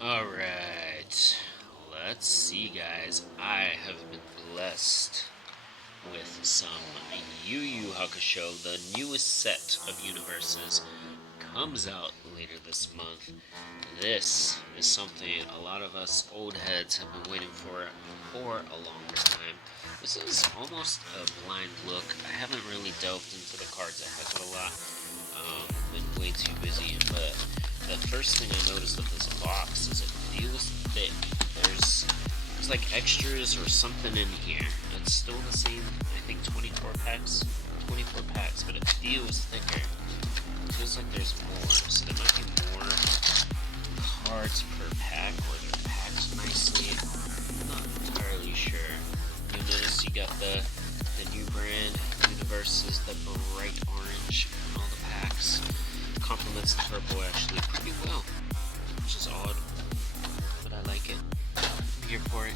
Alright, let's see, guys. I have been blessed with some Yuyu Hakusho. The newest set of universes comes out later this month. This is something a lot of us old heads have been waiting for a long time. This is almost a blind look. I haven't really delved into the cards a heck of a lot. Been way too busy, but the first thing I noticed of this box is it feels thick. There's like extras or something in here. It's still the same, I think 24 packs, but it feels thicker. It feels like there's more, so there might be more cards per pack, or they're packed nicely. I'm not entirely sure. You'll notice you got the new brand universes, the bright orange on all the packs. Complements the purple actually pretty well, which is odd, but I like it. I'm here for it.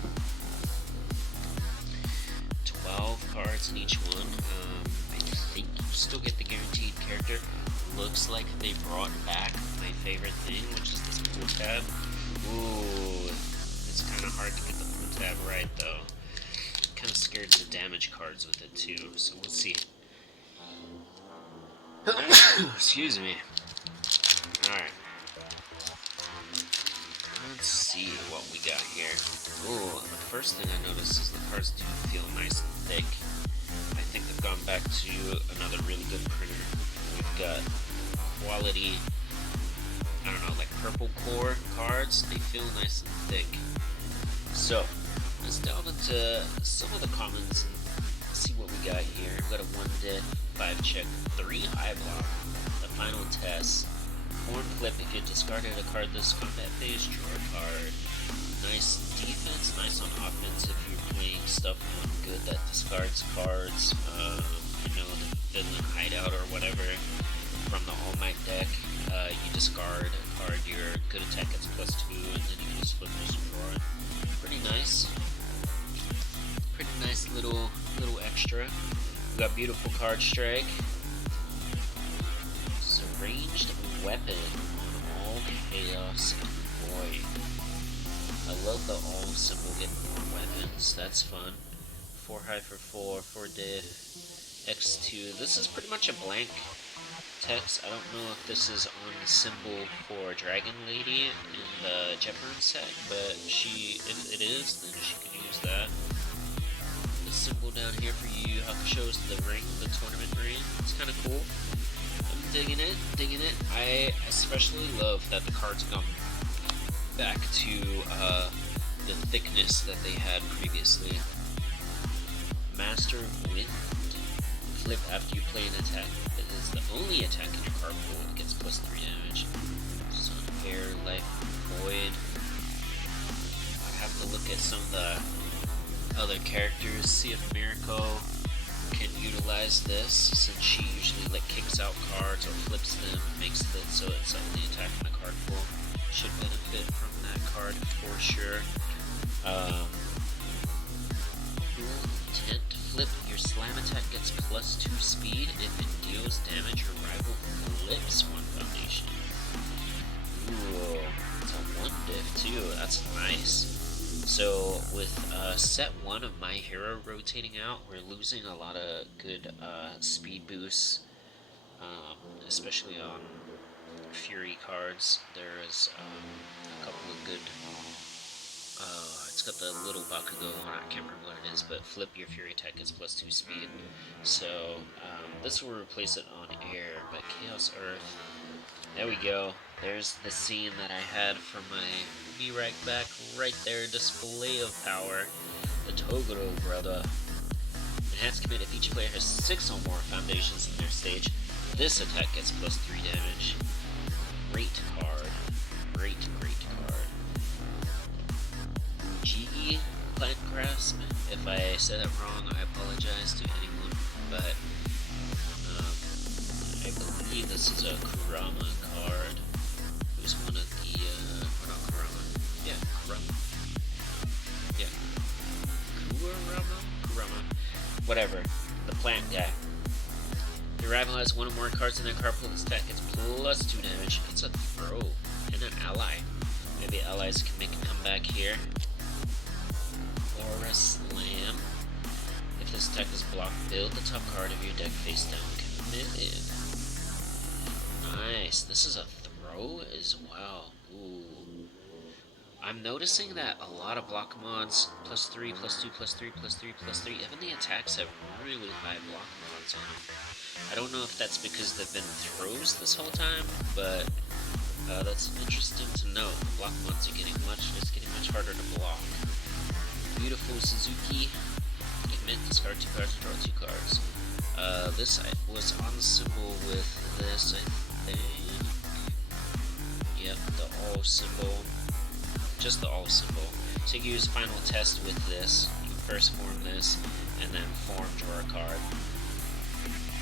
12 cards in each one. I think you still get the guaranteed character. Looks like they brought back my favorite thing, which is this pull tab. Ooh, it's kind of hard to get the pull tab right though. Kind of scared to damage cards with it too, so we'll see. Excuse me. Alright. Let's see what we got here. Ooh, the first thing I noticed is the cards do feel nice and thick. I think they've gone back to another really good printer. We've got quality, I don't know, like purple core cards. They feel nice and thick. So, let's delve into some of the comments and see what we got here. We've got a 1-diff, 5-check, 3 high block, the final test. Horn flip, if you discarded a card this combat phase, draw a card. Nice defense, nice on offense if you're playing stuff on good that discards cards. You know, the villain hideout or whatever from the All Might deck. You discard a card, your good attack gets +2, and then you can just flip this and draw it. Pretty nice. Pretty nice little extra. We got beautiful card strike. It's a ranged weapon on all chaos and void. I love the all symbol getting more weapons. That's fun. 4 high for 4 diff, X2. This is pretty much a blank text. I don't know if this is on the symbol for Dragon Lady in the Jetburn set, but if it is, then she can use that. The symbol down here for Yuyu Hakusho is the ring, the tournament ring. It's kind of cool. I'm digging it. I especially love that the cards come back to the thickness that they had previously. Master of Wind. Flip after you play an attack. It is the only attack in your card pool. It gets +3 damage. Sun, Air, Life, Void. I have to look at some of the other characters, see if Mirko can utilize this, since she usually kicks out cards or flips them, makes it so it's only attack in the card pool. Should benefit from that card for sure. Cool intent. Flip, your slam attack gets +2 speed if it deals damage your rival flips 1 foundation. Ooh, it's a 1-diff too, that's nice. So with set 1 of My Hero rotating out, we're losing a lot of good speed boosts, especially on Fury cards. There is a couple of good, it's got the little Bakugo on it, I can't remember what it is, but flip your Fury attack gets +2 speed. So this will replace it on air, but Chaos Earth, there we go. There's the scene that I had from my V-Rack back right there, display of power. The Toguro brother. Enhanced commit, if each player has 6 or more foundations in their stage, this attack gets +3 damage. Great card. Great card. Ujigi Plant Craftsman. If I said it wrong, I apologize to anyone, but I believe this is a Kurama card. Who's one of the, or not Kurama. Yeah, Kurama. Yeah. Kurama? Whatever. The plant guy. Your rival has 1 or more cards in their card pool. This attack gets +2 damage. It's a throw and an ally. Maybe allies can make a comeback here. Aura Slam. If this attack is blocked, build the top card of your deck face down. Committed. Nice. This is a throw as well. Ooh. I'm noticing that a lot of block mods, +3, +2, +3, +3, +3, even the attacks have really high block mods on them. I don't know if that's because they've been throws this whole time, but that's interesting to know. Block mods are getting much harder to block. Beautiful Suzuki. Commit, discard 2 cards, draw 2 cards. This was on the symbol with this, I think. Yep, the all symbol. Just the all symbol. So you use final test with this. You first form this, and then form draw a card.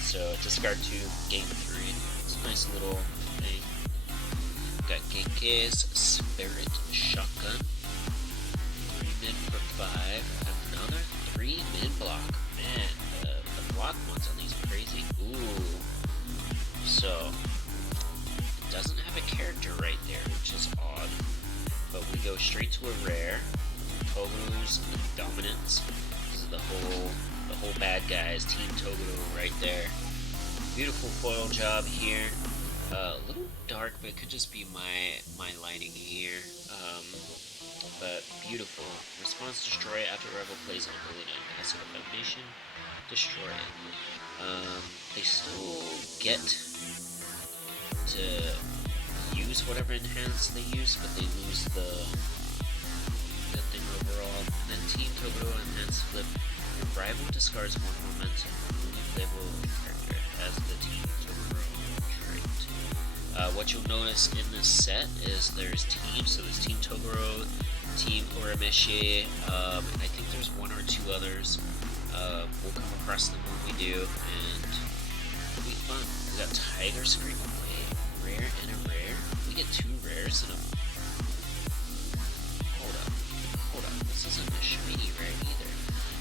So discard 2, gain 3. It's a nice little thing. Got Genki's Spirit Shotgun. 3 mid for 5. Another 3 mid block. Man, the block mods on these are crazy. Ooh. So it doesn't have a character right there, which is odd. But we go straight to a rare. Toguro's Dominance. This is the whole bad guys, Team Toguro right there. Beautiful foil job here. A little dark, but it could just be my lighting here. But beautiful. Response destroy after rival plays on ability and passive foundation. Destroy it. They still get to use whatever enhance they use, but they lose the thing overall. And then Team Toguro enhance flip. Your rival discards 1 momentum. Only playable character has the Team Toguro trait. What you'll notice in this set is there's teams. So there's Team Toguro, Team Urameshi, and I think there's 1 or 2 others. We'll come across them when we do, and it'll be fun. We got Tiger Scream. Rare and a rare? We get 2 rares and a... Hold up. This isn't a shiny rare either.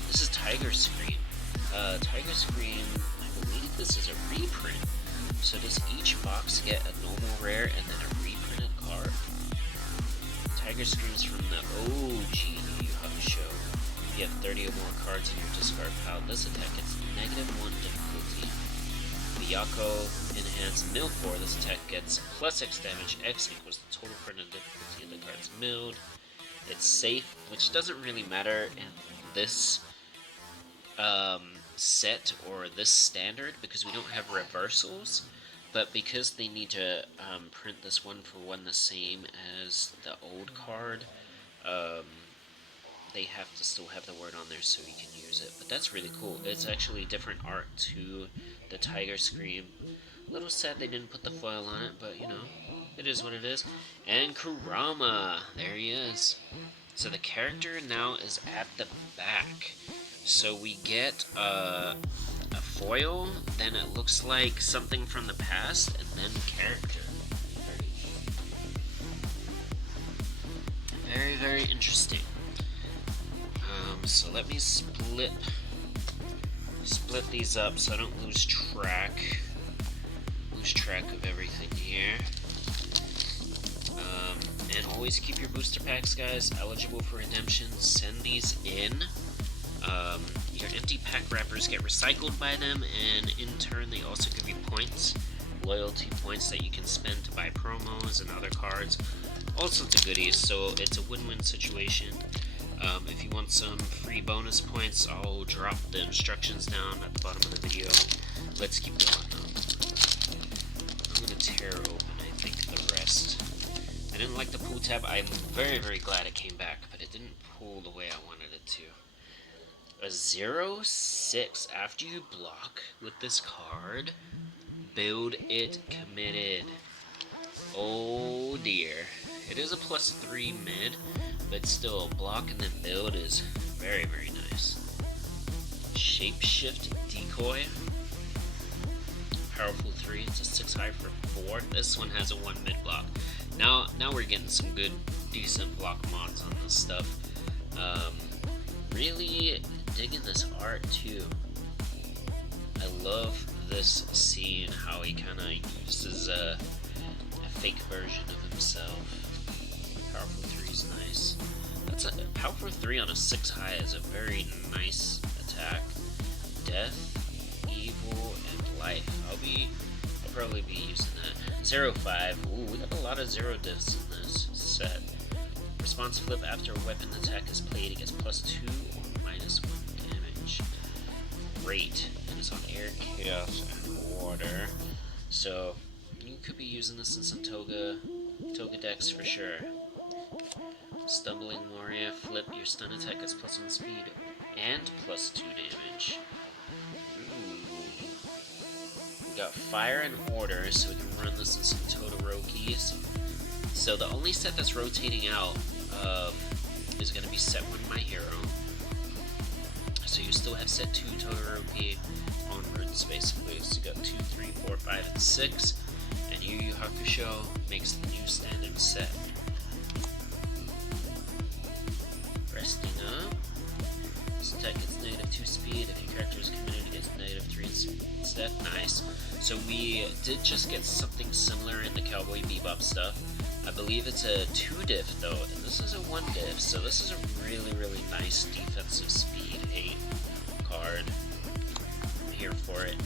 This is Tiger Scream. Tiger Scream, I believe this is a reprint. So does each box get a normal rare and then a reprinted card? Tiger Scream's from the OG Yuyu Hakusho. If you have 30 or more cards in your discard pile, this attack gets -1 difficulty. Miyako enhance mill 4. This attack gets +X damage. X equals the total permanent difficulty of the card's milled. It's safe, which doesn't really matter in this set or this standard because we don't have reversals. But because they need to print this 1-for-1 the same as the old card, they have to still have the word on there so we can use it. But that's really cool. It's actually different art to the Tiger Scream. A little sad they didn't put the foil on it, but you know, it is what it is. And Kurama, there he is. So the character now is at the back. So we get a foil, then it looks like something from the past, and then character. Very, very interesting. So let me split these up so I don't lose track of everything here. And always keep your booster packs, guys, eligible for redemption. Send these in. Your empty pack wrappers get recycled by them, and in turn they also give you points, loyalty points that you can spend to buy promos and other cards, all sorts of goodies. So it's a win-win situation. If you want some free bonus points, I'll drop the instructions down at the bottom of the video. Let's keep going though. I'm going to tear open, I think, the rest. I didn't like the pull tab. I'm very, very glad it came back, but it didn't pull the way I wanted it to. A 0/6. After you block with this card, build it committed. Oh dear. It is a +3 mid, but still, block and then build is very, very nice. Shapeshift Decoy. Powerful 3. It's a 6 high for 4. This one has a 1 mid block. Now we're getting some good, decent block mods on this stuff. Really digging this art too. I love this scene, how he kind of uses a fake version of himself. Powerful 3 nice. That's a power 3 on a 6 high is a very nice attack. Death, evil, and life. I'll probably be using that. 0-5. Ooh, we got a lot of 0 diffs in this set. Response flip after a weapon attack is played, it gets +2 or -1 damage. Great. And it's on air, chaos, and water. So you could be using this in some Toga decks for sure. Stumbling Warrior, flip your stun attack as +1 speed and +2 damage. Ooh. We got Fire and Order, so we can run this in some Todorokis. So the only set that's rotating out is going to be set 1 My Hero. So you still have set 2 Todoroki onwards, basically. So you got 2, 3, 4, 5, and 6. And Yuyu Hakusho makes the new standard set. Resting up. This attack gets -2 speed. If your character is committed, it gets -3 instead. Nice. So we did just get something similar in the Cowboy Bebop stuff. I believe it's a 2 diff though, and this is a 1 diff, so this is a really, really nice defensive speed 8 card. I'm here for it.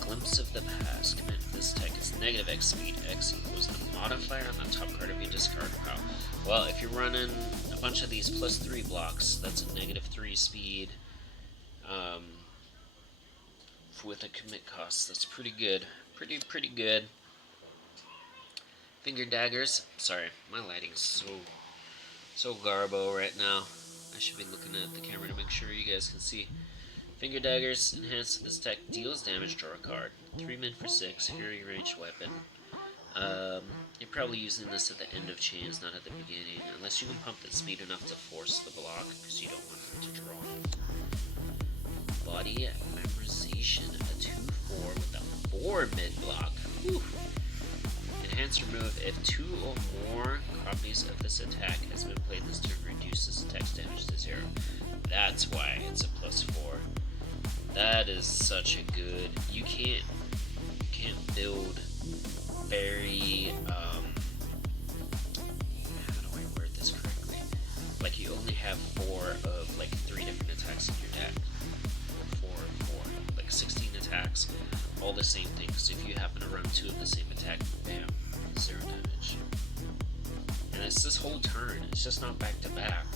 Glimpse of the Past. Commit this tech is -X speed. X equals the modifier on the top card of your discard pile. Well, if you're running a bunch of these +3 blocks, that's a -3 speed. With a commit cost, that's pretty good. Pretty good. Finger daggers. Sorry, my lighting's so garbo right now. I should be looking at the camera to make sure you guys can see. Finger daggers. Enhanced this tech deals damage, draw a card. 3 min for 6. Fury ranged weapon. You're probably using this at the end of chains, not at the beginning, unless you can pump the speed enough to force the block, because you don't want them to draw. Body memorization, a 2/4 with a 4 mid block. Whew. Enhance remove if 2 or more copies of this attack has been played this turn, reduce this attack's damage to 0. That's why it's a +4. That is such a good. You can't build very how do I word this correctly? Like you only have 4 of like 3 different attacks in your deck. Or 4, like 16 attacks, all the same thing. So if you happen to run 2 of the same attack, bam, 0 damage. And it's this whole turn. It's just not back to back.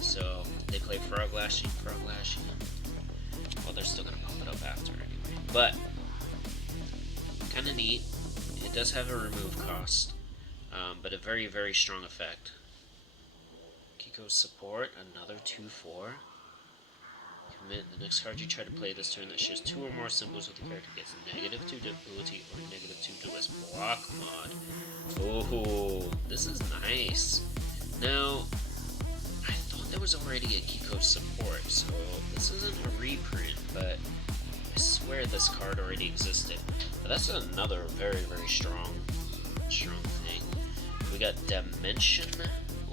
So they play Frog Lashing. Well, they're still gonna pump it up after anyway. But kind of neat. It does have a remove cost, but a very, very strong effect. Kiko's support, another 2/4. Commit the next card you try to play this turn that shares 2 or more symbols with the character gets -2 to ability or -2 to its block mod. Oh, this is nice. Now, I thought there was already a Kiko support, so this isn't a reprint, but I swear this card already existed. But that's another very, very strong thing. We got Dimension.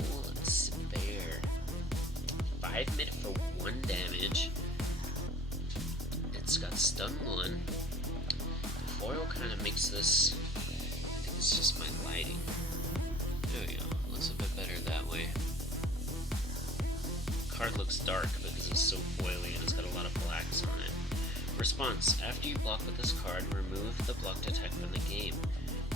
Oh, let's spare. 5 mid for 1 damage. It's got stun 1. The foil kind of makes this. I think it's just my lighting. There we go. Looks a bit better that way. Card looks dark because it's so foily and it's got a lot of blacks on it. Response: after you block with this card, remove the blocked attack from the game.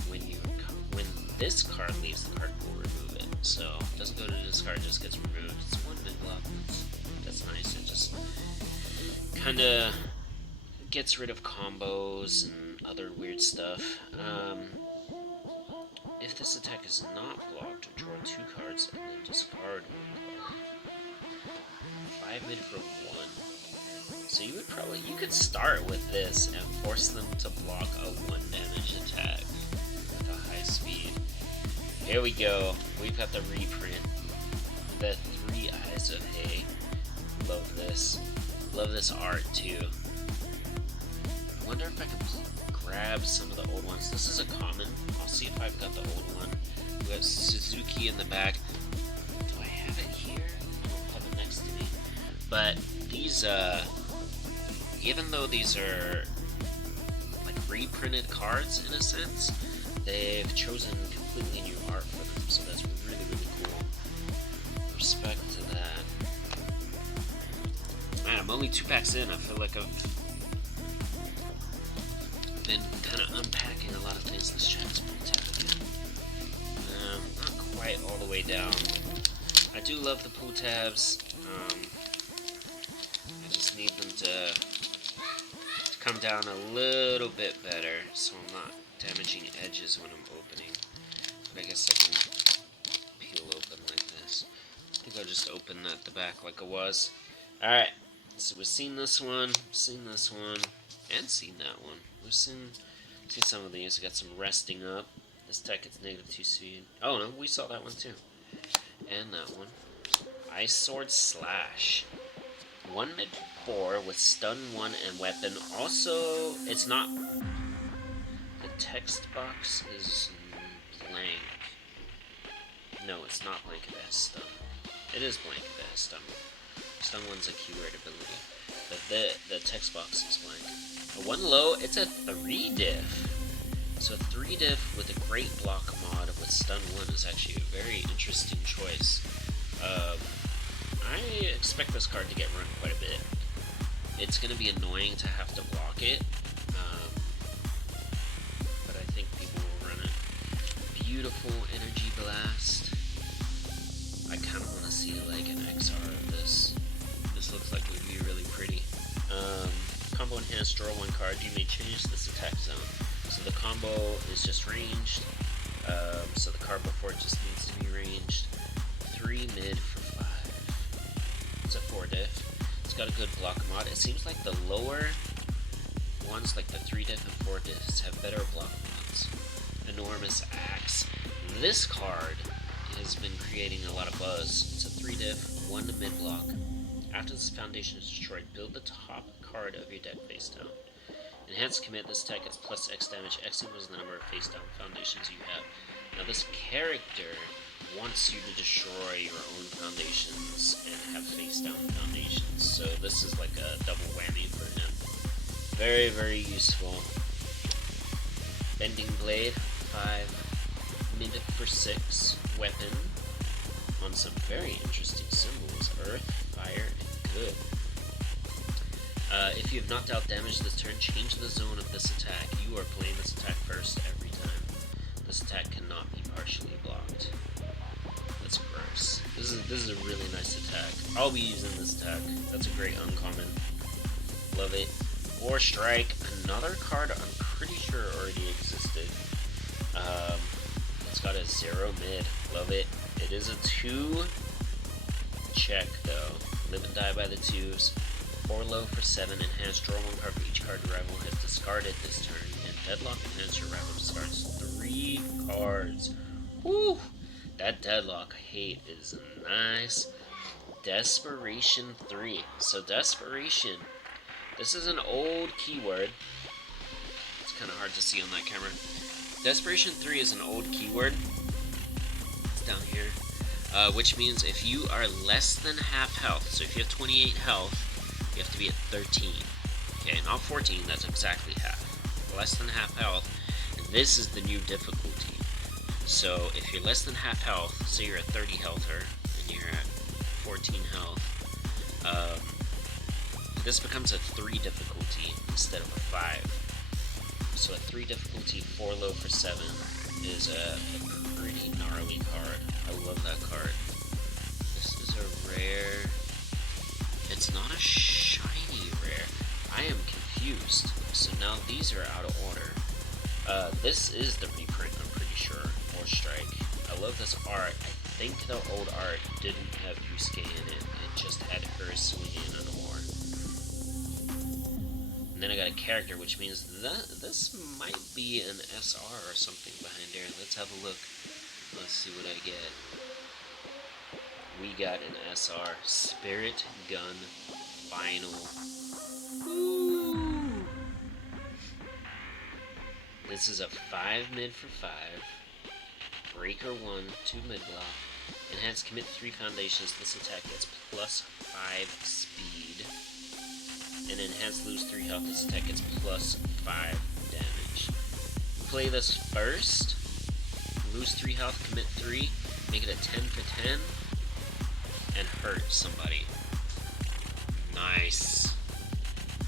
When this card leaves the card pool, remove it. So it doesn't go to the discard, it just gets removed. It's 1 mid block. That's nice. It just kind of gets rid of combos and other weird stuff. If this attack is not blocked, draw 2 cards and then discard 1 card. 5 mid for 1. So you could start with this and force them to block a 1 damage attack with a high speed. Here we go. We've got the reprint. The 3 Eyes of Hay. Love this. Love this art too. I wonder if I can grab some of the old ones. This is a common. I'll see if I've got the old one. We got Suzuki in the back. Do I have it here? I don't have it next to me. But these, even though these are like reprinted cards in a sense, they've chosen completely new art for them. So that's really, really 2 packs in, I feel like I've been kind of unpacking a lot of things. Let's try this pull tab again. Not quite all the way down. I do love the pull tabs. I just need them to come down a little bit better so I'm not damaging edges when I'm opening. But I guess I can peel open like this. I think I'll just open at the back like it was. Alright, so we've seen this one, and seen that one. We've seen some of these. We got some resting up. This tech gets -2 speed. Oh no, we saw that one too. And that one. Ice Sword Slash. 1 mid 4 with stun 1 and weapon. Also, it's not... The text box is blank. No, it's not blank, it has stun. It is blank, it has stun. Stun 1's a keyword ability. But the text box is blank. A 1 low, it's a 3 diff. So 3 diff with a great block mod with stun 1 is actually a very interesting choice. I expect this card to get run quite a bit. It's going to be annoying to have to block it, but I think people will run it. Beautiful Energy Blast. I kind of want to see like an XR of this. This looks like it would be really pretty. Combo enhanced, draw 1 card. You may change this attack zone. So the combo is just ranged. So the card before it just needs to be ranged. 3 mid for 5. It's a 4 diff. It's got a good block mod. It seems like the lower ones, like the 3 diff and 4 diffs, have better block mods. Enormous Axe. This card has been creating a lot of buzz. It's a 3 diff, 1 to mid block. After this foundation is destroyed, build the top card of your deck face down. Enhanced commit, this attack gets plus X damage. X equals the number of face down foundations you have. Now this character wants you to destroy your own foundations and have face down foundations. So this is like a double whammy for him. Very, very useful. Bending Blade, 5 mid for 6. Weapon on some very interesting symbols. Earth, fire, and good. If you have not dealt damage this turn, change the zone of this attack. You are playing this attack first every time. This attack cannot be partially blocked. That's gross. This is a really nice attack. I'll be using this attack. That's a great uncommon. Love it. Or Strike, another card I'm pretty sure already existed. It's got a 0 mid. Love it. It is a 2 check though. Live and die by the 2s. 4 low for 7. Enhanced, draw 1 card for each card your rival has discarded this turn. And Deadlock enhance, your rival discards 3 cards. Woo! That Deadlock hate is nice. Desperation 3. So Desperation. This is an old keyword. It's kind of hard to see on that camera. Desperation 3 is an old keyword. It's down here. Which means if you are less than half health, so if you have 28 health, you have to be at 13. Okay, not 14, that's exactly half. Less than half health, and this is the new difficulty. So if you're less than half health, say you're at 30 healther, and you're at 14 health, this becomes a 3 difficulty instead of a 5. So a 3 difficulty, 4 low for 7 is a pretty gnarly card. I love that card. This is a rare. It's not a shiny rare. I am confused. So now these are out of order. This is the reprint, I'm pretty sure. Or Strike. I love this art. I think the old art didn't have Yusuke in it. It just had her swinging an oar. And then I got a character, which means that this might be an SR or something behind there. Let's have a look. Let's see what I get. We got an SR. Spirit Gun Final. Woo! This is a 5 mid for 5. Breaker 1, 2 mid block. Enhanced commit 3 foundations. This attack gets plus 5 speed. And enhanced lose 3 health. This attack gets plus 5 damage. Play this first. Lose 3 health, commit 3. Make it a 10 for 10. And hurt somebody. Nice.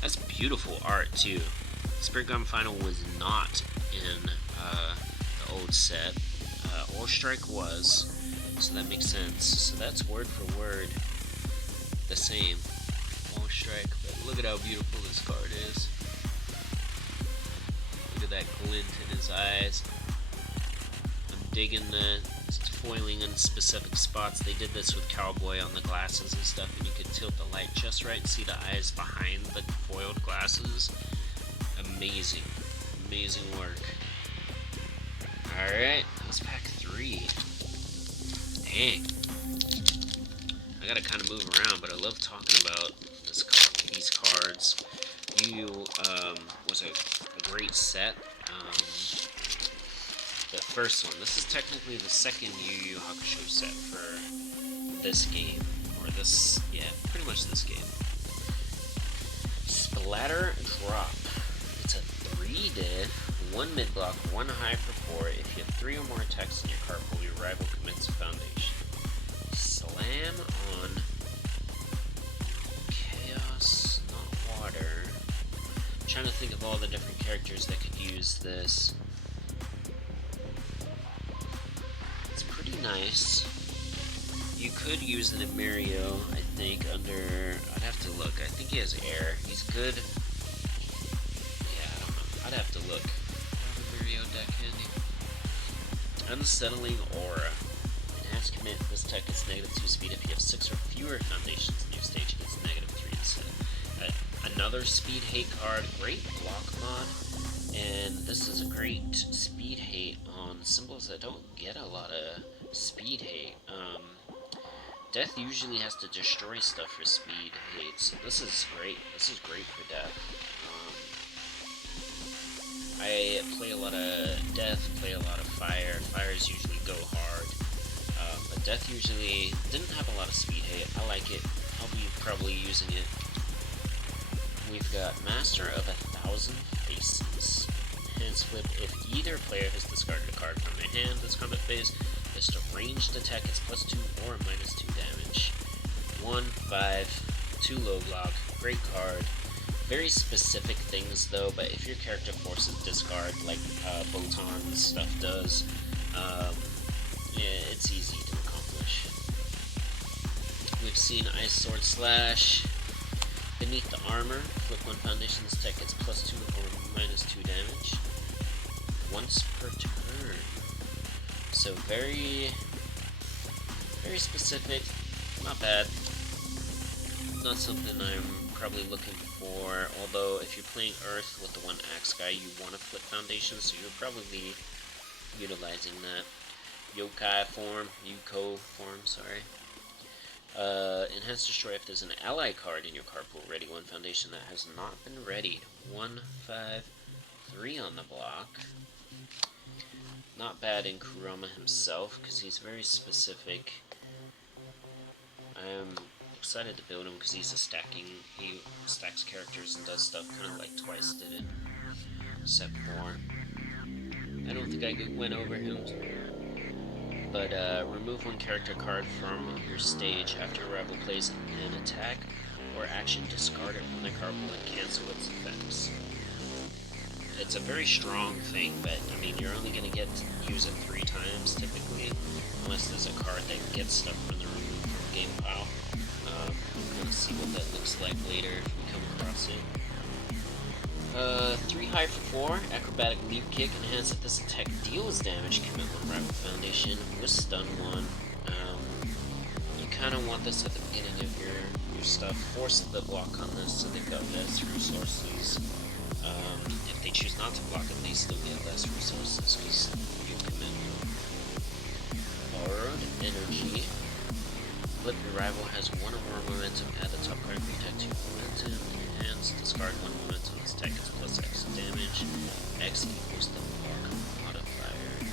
That's beautiful art too. Spirit Gun Final was not in the old set. Or Strike was, so that makes sense. So that's word for word the same. Or Strike, but look at how beautiful this card is. Look at that glint in his eyes. I'm digging the foiling in specific spots. They did this with Cowboy on the glasses and stuff, and you could tilt the light just right and see the eyes behind the foiled glasses. Amazing. Amazing work. Alright, that's pack 3. Dang. I gotta kind of move around, but I love talking about these cards. Yuyu was a great set. The first one. This is technically the second Yuyu Hakusho set for this game. Or this, yeah, pretty much this game. Splatter Drop. It's a 3-diff, 1 mid-block, 1 high for 4. If you have 3 or more attacks in your card pool, your rival commits a foundation. Slam on Chaos, not Water. I'm trying to think of all the different characters that could use this. It's pretty nice. You could use it in Mario, I think, under... I'd have to look. I think he has air. He's good. Yeah, I don't know. I'd have to look. Mario deck handy. Unsettling Aura. Enhanced commit. This tech is -2 speed. If you have 6 or fewer foundations in your stage, it's -3 instead. Another speed hate card. Great block mod. And this is a great speed hate on symbols that don't get a lot of speed hate. Death usually has to destroy stuff for speed hate, so this is great. This is great for Death. I play a lot of Death, play a lot of Fire. Fires usually go hard, but Death usually didn't have a lot of speed hate. I like it. I'll be probably using it. We've got Master of 1,000 Faces. Hands flip. If either player has discarded a card from their hand this combat phase, is to ranged attack, it's +2 or -2 damage. 1, 5, 2 low block. Great card. Very specific things though, but if your character forces discard like Botan stuff does, yeah, it's easy to accomplish. We've seen Ice Sword Slash. Beneath the Armor, flip 1 foundation's tech, it's +2 or -2 damage. Once per turn. So very specific, not bad. Not something I'm probably looking for, although if you're playing Earth with the 1 axe guy, you want to flip foundations, so you'll probably be utilizing that. Yuko form, sorry. Enhanced Destroy. If there's an ally card in your card pool, ready 1 foundation that has not been readied. 1, 5, 3 on the block. Not bad in Kurama himself, because he's very specific. I'm excited to build him because he stacks characters and does stuff kind of like Twice did in set 4. I don't think I went over him, but remove 1 character card from your stage after your rival plays an attack or action, discard it from the card pool and cancel its effects. It's a very strong thing, but I mean, you're only going to get to use it 3 times typically, unless there's a card that gets stuff from the remove from game pile. I'm going to see what that looks like later if we come across it. 3 high for 4, acrobatic leap kick, enhance if this attack deals damage, commit 1 rival foundation with stun 1. You kind of want this at the beginning of your stuff. Force the block on this so they've got less resources. If they choose not to block it, they still get less resources because you commit. Borrowed Energy. Flip your rival has 1 or more momentum at the top card, protect 2 momentum. Enhance, discard 1 momentum, this attack is +X damage. X equals the block modifier.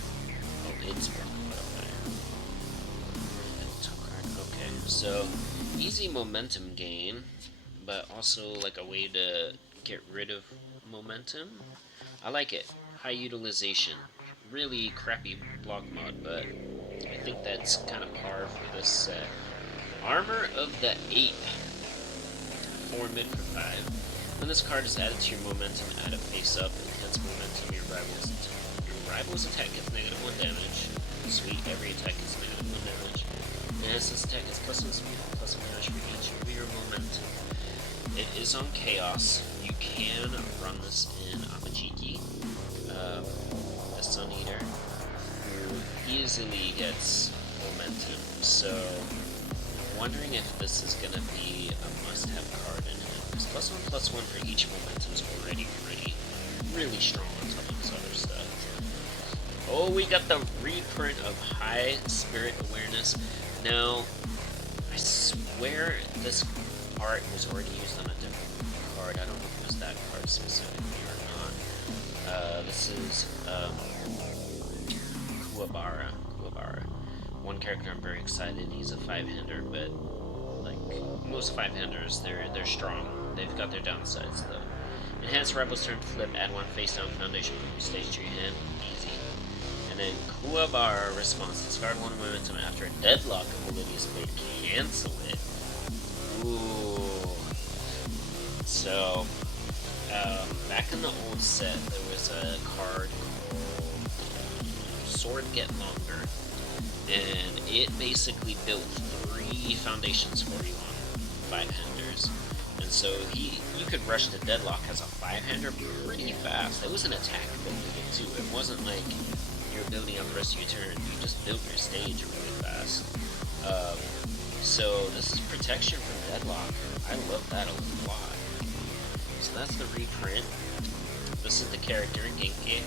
Oh, it's block modifier. At the top card. Okay, so easy momentum gain, but also like a way to get rid of momentum. I like it. High utilization. Really crappy block mod, but I think that's kind of par for this set. Armor of the 8. 4 mid for 5. When this card is added to your momentum, add it face up, enhance momentum, your rival's attack gets -1 damage. Sweet, every attack gets -1 damage. Enhance this attack gets +1 speed, +1 dash for each of your momentum. It is on Chaos. You can run this in Amajiki, the Sun Eater, who easily gets momentum, so I'm wondering if this is going to be a must-have card in it, because +1/+1 for each momentum is already really strong on top of his other stuff. Oh, we got the reprint of High Spirit Awareness. Now, I swear this art was already used on a different card. I don't know if it was that card specifically or not. This is Kuwabara. One character I'm very excited. He's a 5-hander, but like most 5-handers, they're strong. They've got their downsides though. Enhance Rebel's turn flip, add 1 face down foundation from your stage to your hand. Easy. And then Kuwabara response, discard 1 momentum after a deadlock ability is played, cancel it. Ooh. So, back in the old set, there was a card called Sword Get Longer, and it basically built 3 foundations for you on 5-handers. And so you could rush the deadlock as a 5-hander pretty fast. It was an attack building it too. It wasn't like you're building up the rest of your turn. You just built your stage really fast. So this is protection from deadlock. I love that a lot. So that's the reprint. This is the character, Genkai.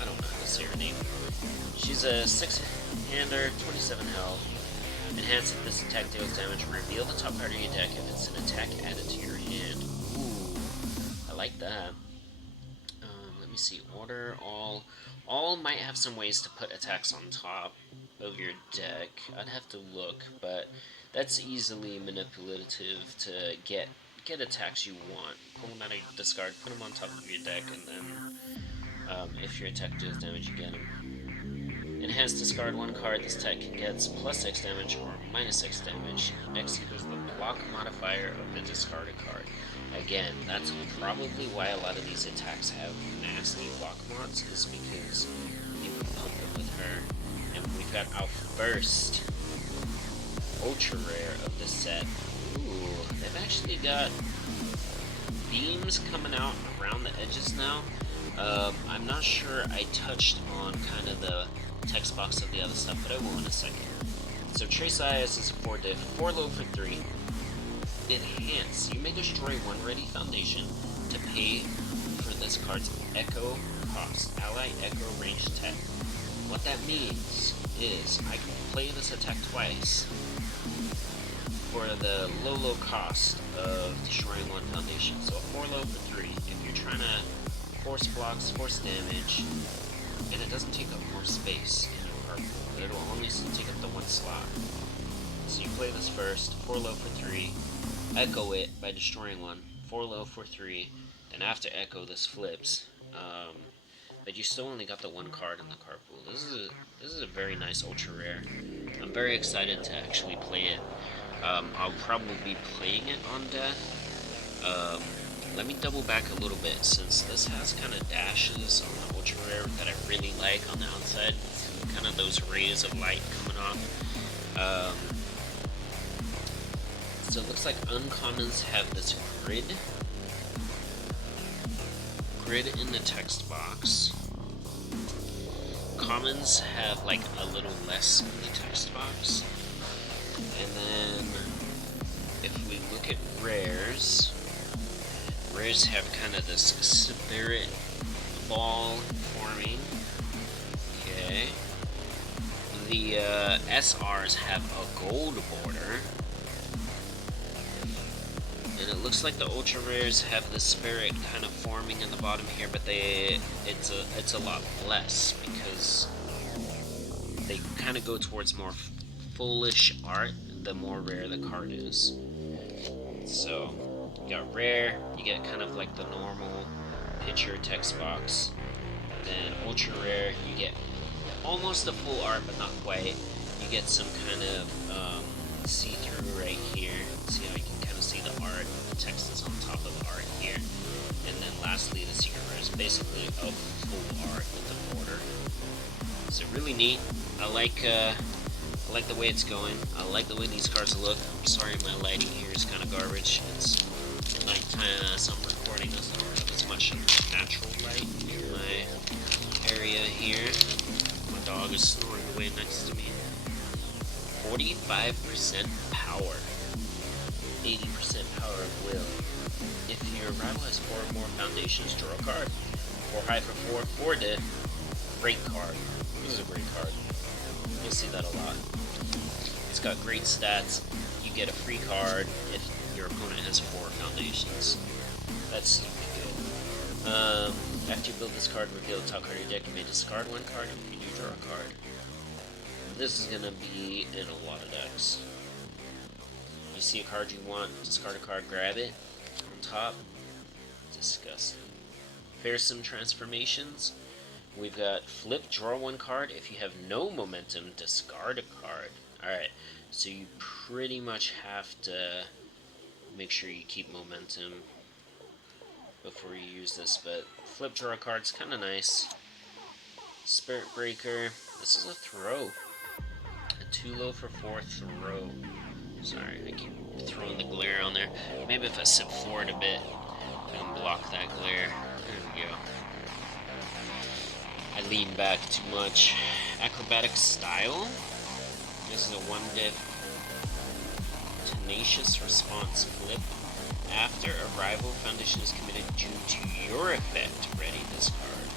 I don't know how to say her name. She's a 6-hander, 27 health. Enhance if this attack deals damage. Reveal the top part of your deck if it's an attack added to your hand. Ooh, I like that. Let me see. Order all. All might have some ways to put attacks on top of your deck. I'd have to look, but that's easily manipulative to get attacks you want. Pull them out of your discard, put them on top of your deck, and then if your attack deals damage, you get them. Enhance discard 1 card. This attack gets +6 damage or -6 damage. X equals the block modifier of the discarded card. Again, that's probably why a lot of these attacks have nasty block mods, is because you can pump it with her. And we've got our first ultra rare of this set. Ooh, they've actually got beams coming out around the edges now. I'm not sure I touched on kind of the text box of the other stuff, but I will in a second. So Trace Eyes is a 4-diff, 4 low for 3. Enhance. You may destroy 1 ready foundation to pay for this card's Echo cost. Ally Echo range attack. What that means is I can play this attack twice for the low cost of destroying 1 foundation. So a 4 low for 3. If you're trying to force blocks, force damage, and it doesn't take up more space in your card pool, but it will only take up the 1 slot. So you play this first, 4 low for 3, echo it by destroying 1, 4 low for 3, then after echo this flips, but you still only got the 1 card in the card pool. This is a very nice ultra rare. I'm very excited to actually play it. I'll probably be playing it on death. Let me double back a little bit, since this has kind of dashes on the ultra rare that I really like on the outside. Kind of those rays of light coming off. So it looks like uncommons have this grid in the text box. Commons have like a little less in the text box. And then if we look at rares have kind of this spirit ball forming. Okay. The SRs have a gold border. And it looks like the ultra rares have the spirit kind of forming in the bottom here, but it's a lot less because they kind of go towards more foolish art the more rare the card is. So you got rare, you get kind of like the normal picture text box. Then ultra rare, you get almost a full art, but not quite. You get some kind of see-through right here. See how you can kind of see the art. The text is on top of the art here. And then lastly, the secret rare is basically a full art with the border. So really neat. I like the way it's going. I like the way these cards look. I'm sorry my lighting here is kind of garbage. It's nighttime, so I'm recording this. I don't have as much natural light in my area here. My dog is snoring away next to me. 45% power. 80% power of will. If your rival has 4 or more foundations, draw a card. 4 high for 4 did. Great card. This is a great card. You'll see that a lot. It's got great stats. You get a free card if your opponent has 4 foundations. That's stupid good. After you build this card, reveal the top card of your deck. You may discard 1 card if you do draw a card. This is gonna be in a lot of decks. You see a card you want, discard a card, grab it. On top, disgusting. Fearsome transformations. We've got flip, draw 1 card. If you have no momentum, discard a card. Alright, so you pretty much have to make sure you keep momentum before you use this, but flip, draw a card's kind of nice. Spirit Breaker. This is a throw. A 2 low for 4 throw. Sorry, I keep throwing the glare on there. Maybe if I sit forward a bit, I can block that glare. There we go. I lean back too much. Acrobatic Style. This is a 1 diff. Tenacious Response flip. After a rival foundation is committed due to your effect, ready this card.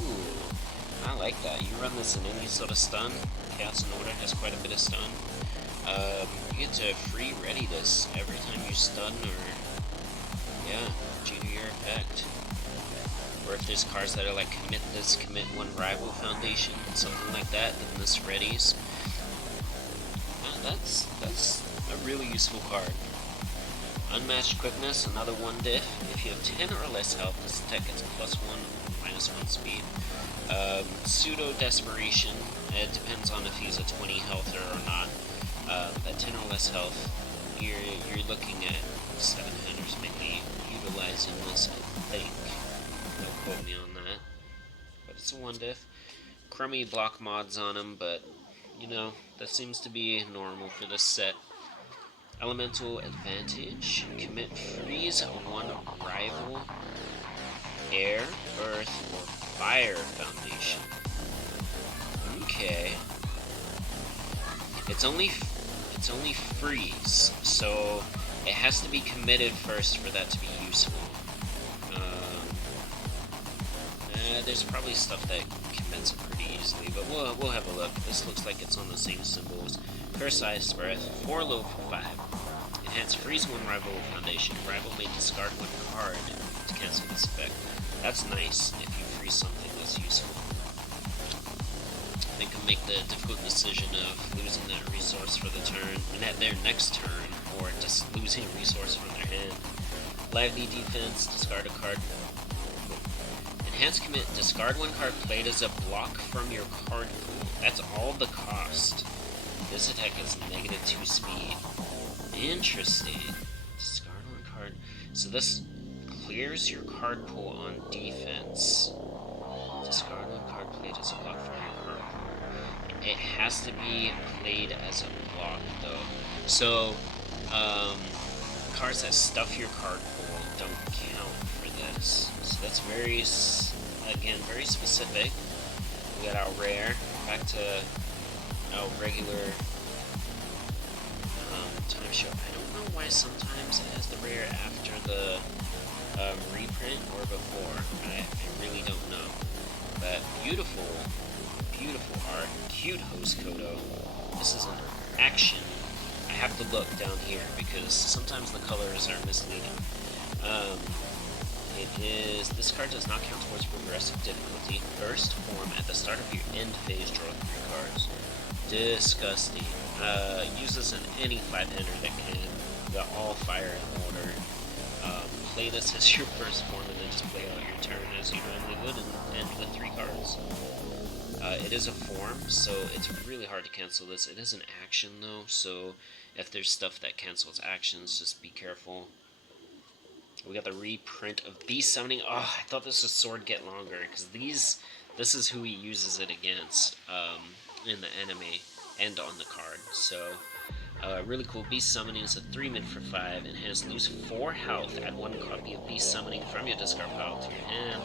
Ooh, I like that. You run this in any sort of stun. Chaos and Order has quite a bit of stun. You get to free ready this every time you stun or, yeah, due to your effect. Or if there's cards that are like commit this, commit 1 rival foundation, something like that, then this readies. That's a really useful card. Unmatched Quickness, another 1 diff. If you have 10 or less health, this attack gets +1 or -1 speed. Pseudo Desperation. It depends on if he's a 20 healther or not. At 10 or less health, you're looking at 7-handers maybe utilizing this, I think. Don't quote me on that. But it's a 1 diff. Crummy block mods on him, but you know, that seems to be normal for this set. Elemental Advantage. Commit freeze 1 rival, air, earth, or fire foundation. Okay. It's only freeze, so it has to be committed first for that to be useful. There's probably stuff that commits it pretty easily, but we'll have a look. This looks like it's on the same symbols. Curse Ice Breath, 4 low for 5. Enhance freeze 1 rival foundation. Rival may discard 1 card to cancel this effect. That's nice if you freeze something that's useful. They can make the difficult decision of losing that resource for the turn, and at their next turn, or just losing a resource from their hand. Lively Defense, discard a card. Enhanced Commit, discard 1 card played as a block from your card pool. That's all the cost. This attack is -2 speed. Interesting. Discard 1 card. So this clears your card pool on defense. Discard 1 card played as a block from your card pool. It has to be played as a block though. So, cards that stuff your card pool don't count for this. So that's very specific. We got our rare. Back to our regular time show. I don't know why sometimes it has the rare after the reprint or before. I really don't know. But beautiful art. Cute host Kodo. This is an action. I have to look down here because sometimes the colors are misleading. This card does not count towards progressive difficulty. Burst form at the start of your end phase, draw 3 cards. Disgusting. Uses in any 5-hander that can. You got all fire and water. Play this as your first form and then just play out your turn as you normally would and end with 3 cards. It is a form, so it's really hard to cancel this. It is an action though, so if there's stuff that cancels actions, just be careful. We got the reprint of Beast Summoning. Oh, I thought this was Sword Get Longer, because this is who he uses it against in the anime and on the card. So, really cool. Beast Summoning is a 3-min for 5. Enhanced, lose 4 health. Add 1 copy of Beast Summoning from your discard pile to your hand.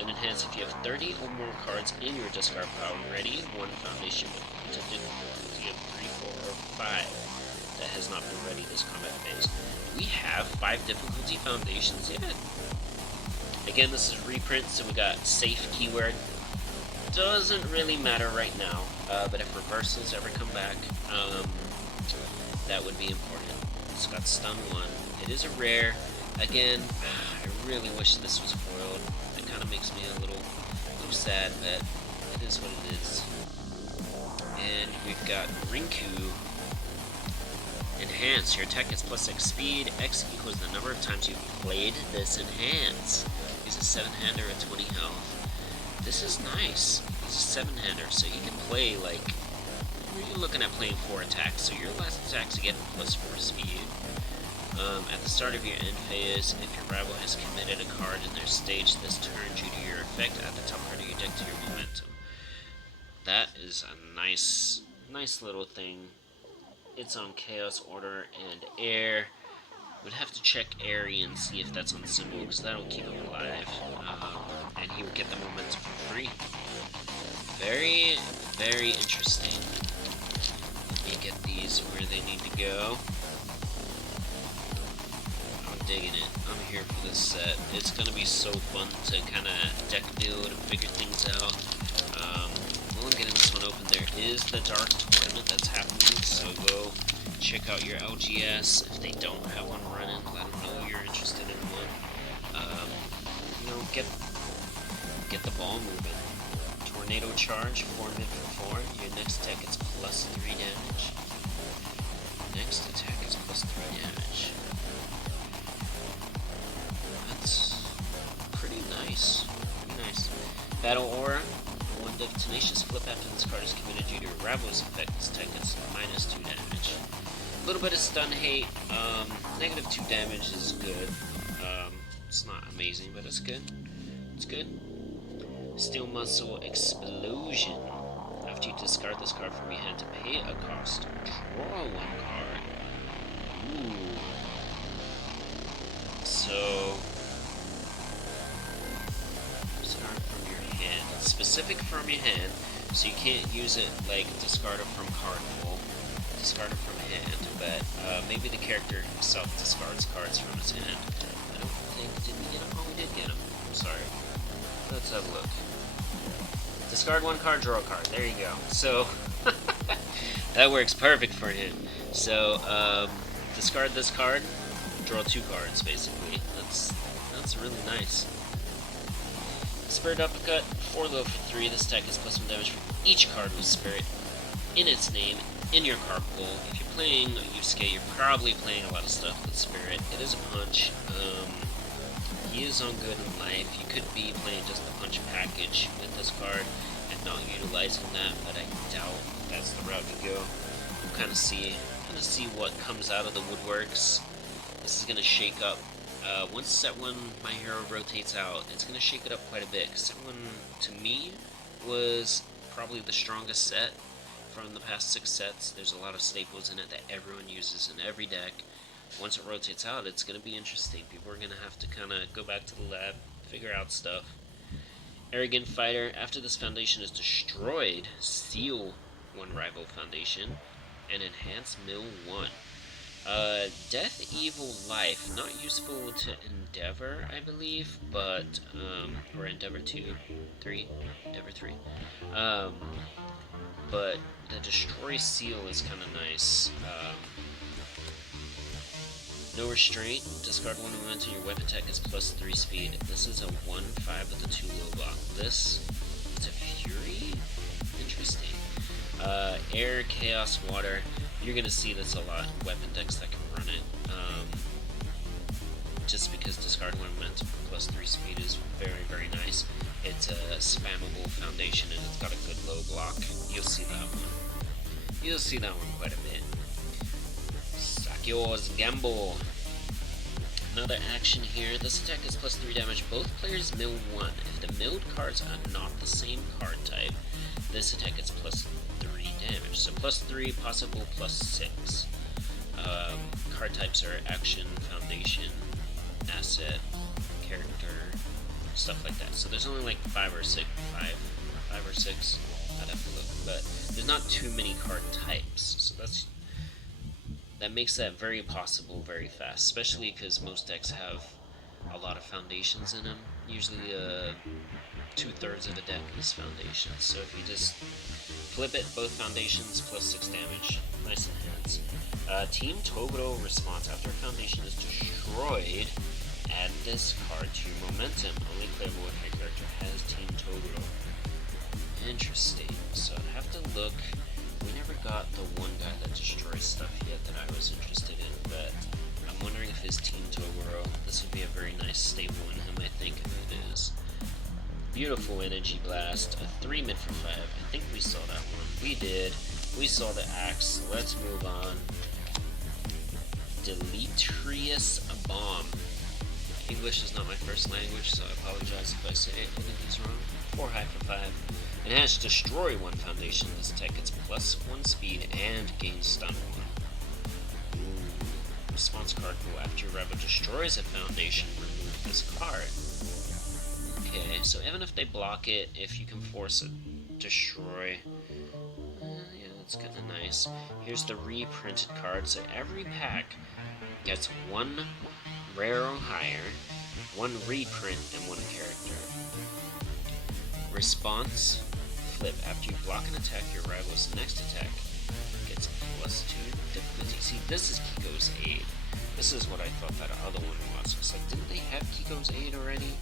And enhance, if you have 30 or more cards in your discard pile ready, 1 foundation with a difficulty of 3, 4, or 5 that has not been ready this combat phase. We have 5 difficulty foundations yet. Again, this is reprint, so we got safe keyword. Doesn't really matter right now, but if reversals ever come back, that would be important. It's got stun 1. It is a rare. Again, I really wish this was foiled. It kind of makes me a little sad, but it is what it is. And we've got Rinku. Enhance. Your attack is plus X speed. X equals the number of times you've played this enhance. Use a 7-hander at 20 health. This is nice. It's a 7-hander, so you can play, like, you're looking at playing 4 attacks, so your last attack's again plus 4 speed. At the start of your end phase, if your rival has committed a card in their stage this turn due to your effect, add the top card of your deck to your momentum. That is a nice little thing. It's on Chaos, Order, and Air. Would have to check Airy and see if that's on Symbol, because that'll keep him alive. And he would get the momentum for free. Very, very interesting. Let me get these where they need to go. I'm digging it. I'm here for this set. It's going to be so fun to kind of deck build and figure things out. While I'm getting this one open, there is the Dark Tournament that's happening, so go check out your LGS. If they don't have one running, let them know you're interested in one. You know, get the ball moving. Tornado Charge, 4-min for 4. Your next attack is plus 3 damage. Next attack is plus 3 damage. That's pretty nice. Pretty nice. Battle Aura. 1 deck Tenacious Flip after this card is committed due to a rival's effect. This attack is minus 2 damage. A little bit of stun hate. Negative 2 damage is good. It's not amazing, but it's good. It's good. Steel Muscle Explosion. After you discard this card from your hand to pay a cost, draw 1 card. Ooh. So, discard from your hand. It's specific from your hand, so you can't use it like discard it from card pool. Discard it from hand, but maybe the character himself discards cards from his hand. I don't think, did we get him? Oh, we did get him. I'm sorry. Let's have a look. Discard 1 card, draw a card. There you go. So, that works perfect for him. So, discard this card, draw 2 cards, basically. That's really nice. Spirit Uppercut, 4 low for 3. This attack is plus 1 damage for each card with Spirit in its name in your card pool. If you're playing Yusuke, you're probably playing a lot of stuff with Spirit. It is a punch. He is on Good in Life. You could be playing just the punch package with this card and not utilizing that, but I doubt that's the route to go. We'll kind of see what comes out of the woodworks. This is going to shake up. Once set 1 My Hero rotates out, it's going to shake it up quite a bit. Set 1, to me, was probably the strongest set from the past 6 sets. There's a lot of staples in it that everyone uses in every deck. Once it rotates out, it's going to be interesting. People are going to have to kind of go back to the lab, figure out stuff. Arrogant Fighter. After this foundation is destroyed, seal 1 rival foundation and enhance mill 1. Death Evil Life. Not useful to Endeavor, I believe, but, or Endeavor 2, 3, Endeavor 3. But the Destroy Seal is kind of nice. No Restraint. Discard 1 momentum. Your weapon attack is plus 3 speed. This is a 1/5 with a 2 low block. This is a Fury? Interesting. Air, Chaos, Water. You're going to see this a lot in weapon decks that can run it. just because discard one momentum plus 3 speed is very, very nice. It's a spammable foundation and it's got a good low block. You'll see that one. You'll see that one quite a bit. Sakyo's Gamble. Another action here. This attack is plus 3 damage. Both players mill 1. If the milled cards are not the same card type, this attack is plus 3 damage. So plus 3, possible plus 6. Card types are action, foundation, asset, character, stuff like that. So there's only like 5 or 6. I'd have to look, but there's not too many card types. So that makes that very possible very fast, especially because most decks have a lot of foundations in them. Usually 2/3 of the deck is foundations. So if you just flip it, both foundations plus 6 damage, nice enhance. Team Toguro response after a foundation is destroyed. Add this card to your momentum. Only playable if your character has Team Toguro. Interesting. So I'd have to look. We never got the one guy that destroys stuff yet that I was interested in, but I'm wondering if his Team Toguro, this would be a very nice stable in him, I think, if it is. Beautiful Energy Blast, a 3 mid for 5. I think we saw that one. We did. We saw the axe. Let's move on. Deleterious Bomb. English is not my first language, so I apologize if I say anything's wrong. 4 high for 5. Enhance destroy 1 foundation. This attack gets plus 1 speed and gains stun 1. Ooh. Response card cool. After your rival destroys a foundation, remove this card. Okay, so even if they block it, if you can force a destroy, yeah, that's kind of nice. Here's the reprinted card. So every pack gets 1 rare or higher, 1 reprint, and 1 character. Response flip. After you block an attack, your rival's next attack gets plus 2 difficulty. See, this is Kiko's Aid. This is what I thought that other one was. It's like, didn't they have Kiko's Aid already?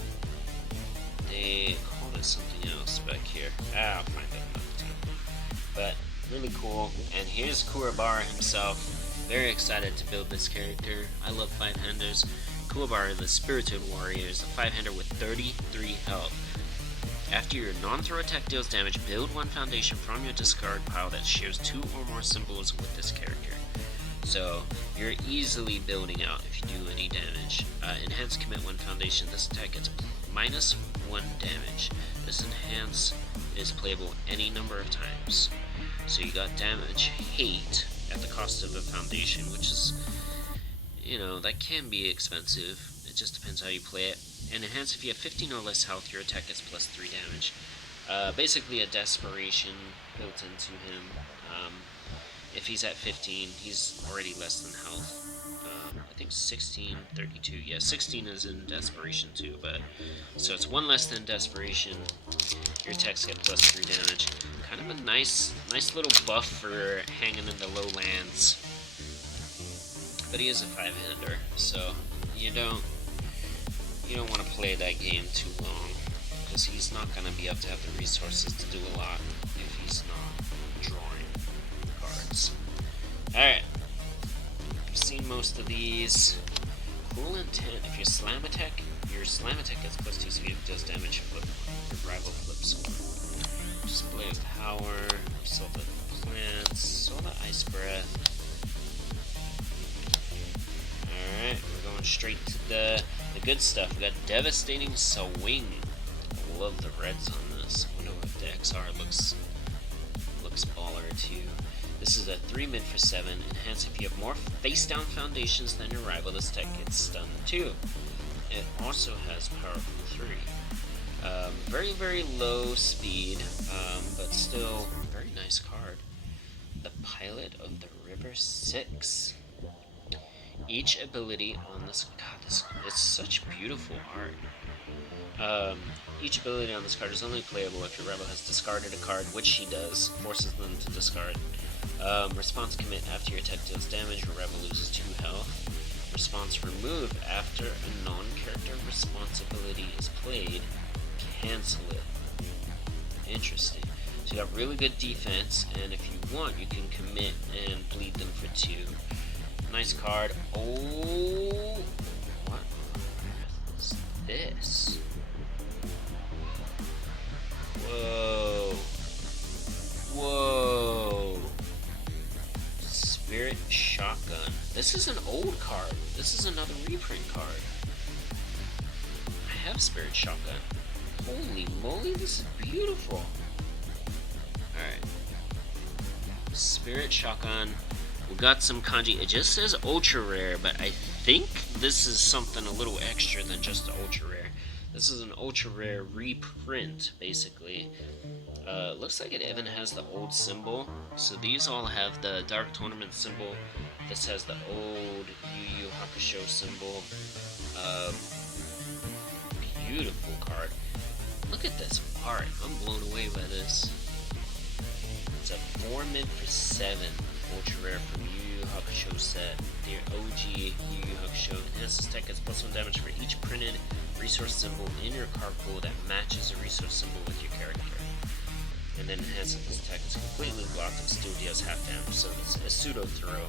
They called it something else back here. I'll find it another time. But really cool. And here's Kuwabara himself. Very excited to build this character. I love 5-handers. Kuwabara, the Spirited Warrior, is a 5-hander with 33 health. After your non-throw attack deals damage, build 1 foundation from your discard pile that shares 2 or more symbols with this character. So you're easily building out if you do any damage. Enhance commit 1 foundation. This attack gets minus 1 damage. This enhance is playable any number of times. So you got damage hate at the cost of a foundation, which is, you know, that can be expensive. It just depends how you play it. And enhance, if you have 15 or less health, your attack gets plus 3 damage. Basically a desperation built into him. If he's at 15, he's already less than health. I think 16, 32. Yeah, 16 is in desperation too, but so it's 1 less than desperation. Your attacks get plus 3 damage. Kind of a nice little buff for hanging in the lowlands. But he is a 5-hander, so you don't want to play that game too long, because he's not going to be able to have the resources to do a lot if he's not drawing cards. Alright, I've seen most of these. Cool Intent. If you slam attack, your slam attack gets plus 2 speed, does damage, flip 1. Your rival flips 1. Display of Power. Saw the plants. Saw the Ice Breath. Alright, we're going straight to the good stuff. We got Devastating Swing. I love the reds on this. I wonder if the XR looks baller too. This is a 3 mid for 7. Enhance, if you have more face down foundations than your rival, this tech gets stunned 2. It also has powerful 3. Very, very low speed, but still very nice card. The Pilot of the River 6. Each ability on this, it's such beautiful art. Each ability on this card is only playable if your rival has discarded a card, which she does, forces them to discard. Response commit, after your attack deals damage, your rival loses 2 health. Response remove, after a non-character responsibility is played, cancel it. Interesting. So you got really good defense, and if you want, you can commit and bleed them for 2. Nice card. Oh, what? this? Whoa. Whoa. Spirit Shotgun. This is an old card. This is another reprint card. I have Spirit Shotgun. Holy moly, this is beautiful. Alright. Spirit Shotgun. We got some kanji. It just says ultra rare, but I think this is something a little extra than just ultra rare. This is an ultra rare reprint, basically. Looks like it even has the old symbol. So these all have the Dark Tournament symbol. This has the old Yuyu Hakusho symbol. Beautiful card. Look at this art. I'm blown away by this. It's a 4 mid for 7 ultra rare from Yuyu Hakusho set. The OG Yuyu Hakusho enhances tech as +1 damage for each printed resource symbol in your card pool that matches a resource symbol with your character. And then enhances this attack is completely blocked and still deals half damage, so it's a pseudo throw.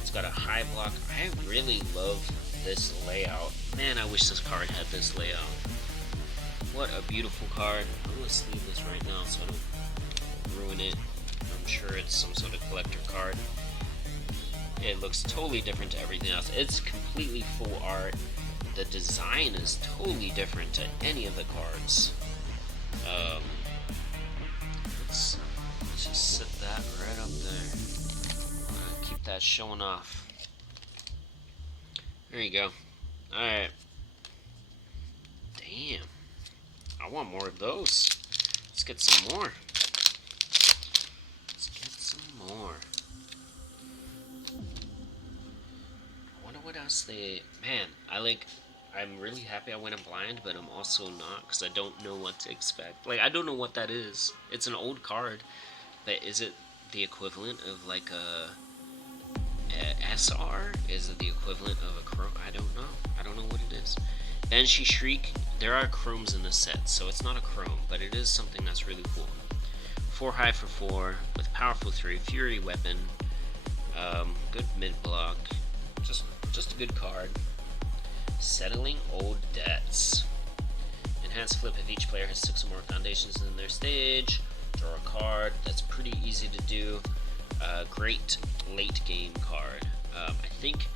It's got a high block. I really love this layout. Man, I wish this card had this layout. What a beautiful card. I'm gonna sleeve this right now so I don't ruin it. I'm sure it's some sort of collector card. It looks totally different to everything else. It's completely full art. The design is totally different to any of the cards. Let's just sit that right up there. Keep that showing off. There you go. Alright. Damn. I want more of those. Let's get some more. Let's get some more. I wonder what else they... Man, I'm really happy I went in blind, but I'm also not, because I don't know what to expect. Like, I don't know what that is. It's an old card, but is it the equivalent of, like, a SR? Is it the equivalent of a Chrome? I don't know. I don't know what it is. Banshee Shriek, there are chromes in this set, so it's not a chrome, but it is something that's really cool. 4 high for 4, with powerful 3, Fury Weapon, good mid block, just a good card. Settling Old Debts. Enhanced flip if each player has 6 or more foundations in their stage. Draw a card. That's pretty easy to do. Great late game card. I think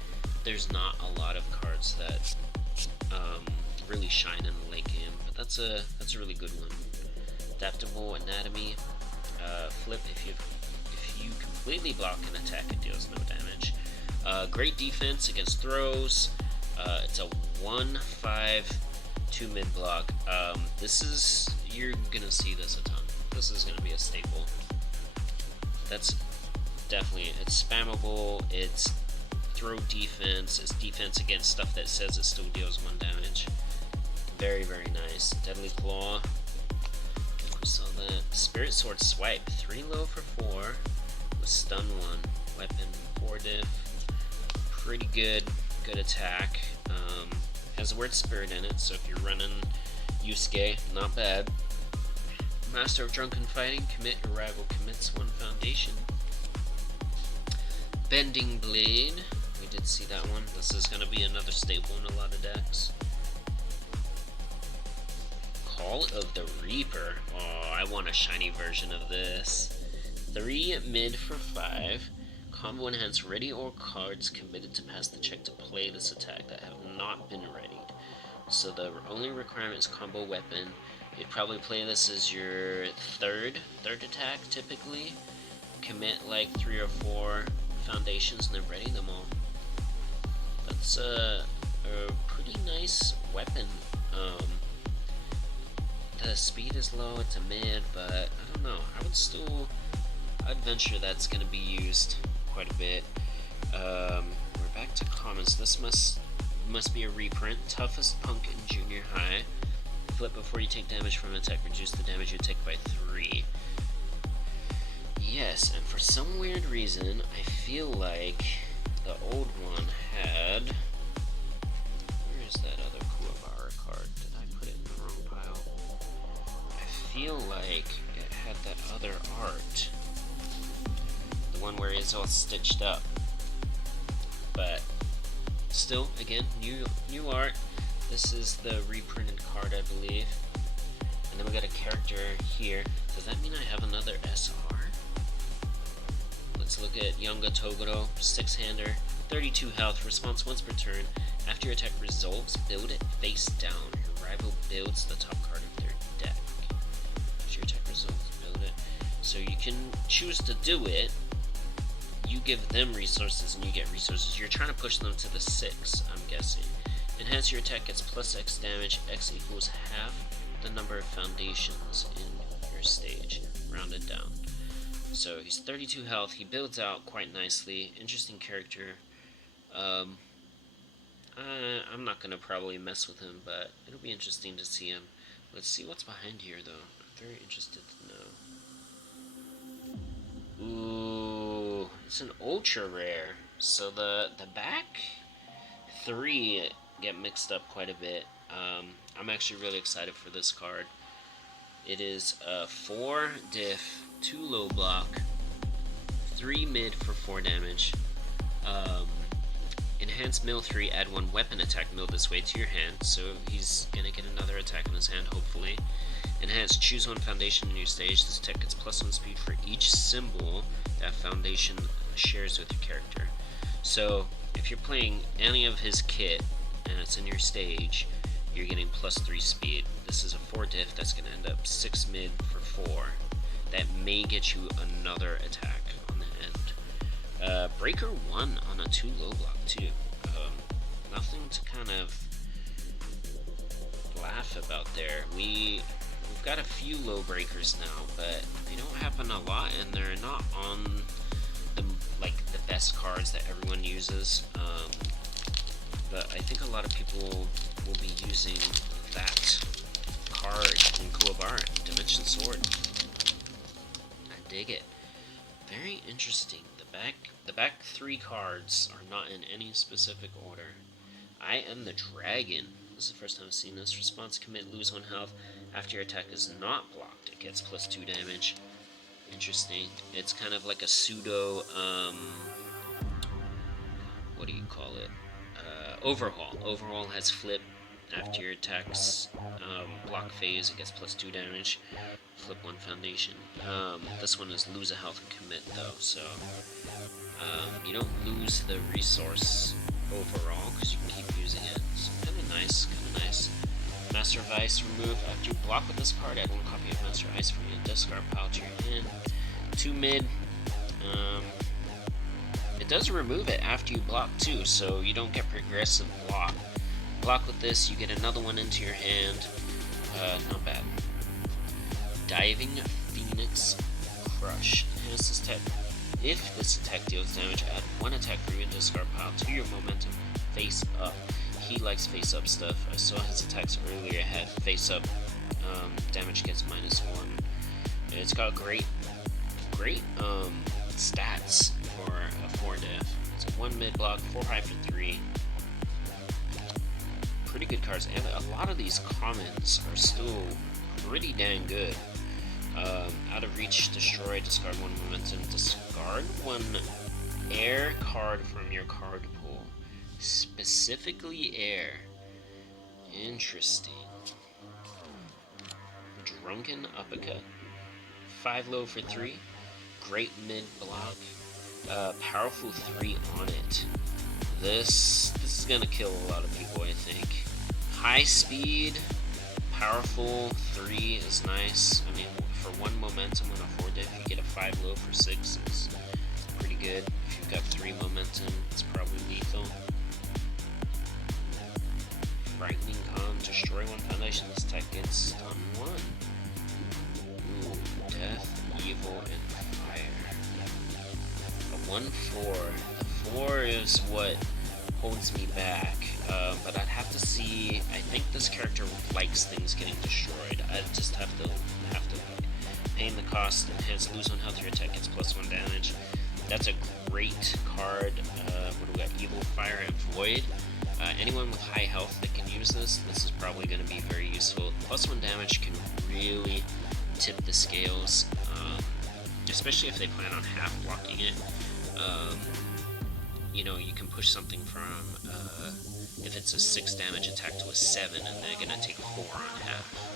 there's not a lot of cards that really shine in the late game, but that's a really good one. Adaptable Anatomy. Flip if you completely block an attack, it deals no damage. Great defense against throws. It's a 1/5 2 mid block. You're gonna see this a ton. This is gonna be a staple. That's definitely, it's spammable, it's throw defense, it's defense against stuff that says it still deals 1 damage. Very, very nice. Deadly Claw. I think we saw that. Spirit Sword Swipe. 3 low for 4 with stun 1. Weapon 4 diff. Pretty good. Good attack. Has the word spirit in it, so if you're running Yusuke, not bad. Master of Drunken Fighting, commit your rival commits 1 foundation. Bending Blade, we did see that one. This is going to be another staple in a lot of decks. Call of the Reaper. Oh, I want a shiny version of this. 3 mid for 5. Combo enhance ready or cards committed to pass the check to play this attack that have not been readied. So the only requirement is combo weapon. You'd probably play this as your third attack typically. Commit like 3 or 4 foundations and then ready them all. That's a pretty nice weapon. The speed is low, it's a mid, but I don't know. I'd venture that's going to be used quite a bit. We're back to commons. This must be a reprint. Toughest Punk in junior high. Flip before you take damage from an attack. Reduce the damage you take by 3. Yes, and for some weird reason, I feel like the old one had... Where is that other Kuwabara card? Did I put it in the wrong pile? I feel like it had that other art. The one where it's all stitched up. But still, again, new art. This is the reprinted card, I believe. And then we got a character here. Does that mean I have another SR? Let's look at Yanga Toguro, 6-hander, 32 health, response once per turn. After your attack resolves, build it face down. Your rival builds the top card of their deck. After your attack resolves, build it. So you can choose to do it. You give them resources and you get resources. You're trying to push them to the 6, I'm guessing. Enhance your attack gets plus X damage. X equals half the number of foundations in your stage, rounded down. So he's 32 health. He builds out quite nicely. Interesting character. I'm not gonna probably mess with him, but it'll be interesting to see him. Let's see what's behind here, though. I'm very interested to know. Ooh, it's an ultra rare. So the back 3 get mixed up quite a bit. I'm actually really excited for this card. It is 4 diff, 2 low block, 3 mid for 4 damage. Enhance mill 3, add 1 weapon attack mill this way to your hand, so he's gonna get another attack in his hand, hopefully. Enhance, choose 1 foundation in your stage. This attack gets plus 1 speed for each symbol that foundation shares with your character. So if you're playing any of his kit and it's in your stage, you're getting plus 3 speed. This is a 4 diff, that's going to end up 6 mid for 4. That may get you another attack on the end. Breaker 1 on a 2 low block too. Nothing to kind of laugh about there. We've got a few low breakers now, but they don't happen a lot, and they're not on the best cards that everyone uses. But I think a lot of people will be using that card in Kuwabara, Dimension Sword. I dig it. Very interesting. The back 3 cards are not in any specific order. I am the Dragon. This is the first time I've seen this. Response, commit, lose 1 health. After your attack is not blocked, it gets plus 2 damage. Interesting. It's kind of like a pseudo, what do you call it? Overhaul. Overhaul has flip. After your attacks block phase, it gets plus 2 damage. Flip 1 foundation. This one is lose a health and commit, though, so you don't lose the resource overall because you can keep using it. So kind of nice, Master of Ice removed. After you block with this card, add 1 copy of Master of Ice from your discard pile to your hand. 2 mid. It does remove it after you block too, so you don't get progressive block. Block with this, you get another one into your hand. Not bad. Diving Phoenix Crush. If this attack deals damage, add 1 attack from your discard pile to your momentum face up. He likes face up stuff. I saw his attacks earlier had face up. Damage gets -1. And it's got great stats for a 4 diff. It's a 1 mid block, 4 high for 3. Pretty good cards, and a lot of these commons are still pretty dang good. Out of reach, destroy, discard 1 momentum, discard 1 air card from your card pool. Specifically air. Interesting. Drunken Uppercut. 5 low for 3. Great mid block. Powerful 3 on it. This is gonna kill a lot of people, I think. High speed, powerful 3 is nice. I mean, for 1 momentum on a 4 diff, you get a 5 low for 6 is pretty good. If you've got 3 momentum, it's probably lethal. Frightening Con, destroy 1 foundation, this attack gets stun 1. Ooh, death, evil, and fire. A 1/4. The 4 is what holds me back, but I'd have to see. I think this character likes things getting destroyed. I just have to paying the cost, enhance, lose 1 health, your attack gets +1 damage. That's a great card. What do we got? Evil, Fire, and Void. Anyone with high health that can use this is probably going to be very useful. +1 damage can really tip the scales, especially if they plan on half blocking it. you know, you can push something from, if it's a 6 damage attack to a 7, and they're gonna take 4 on half.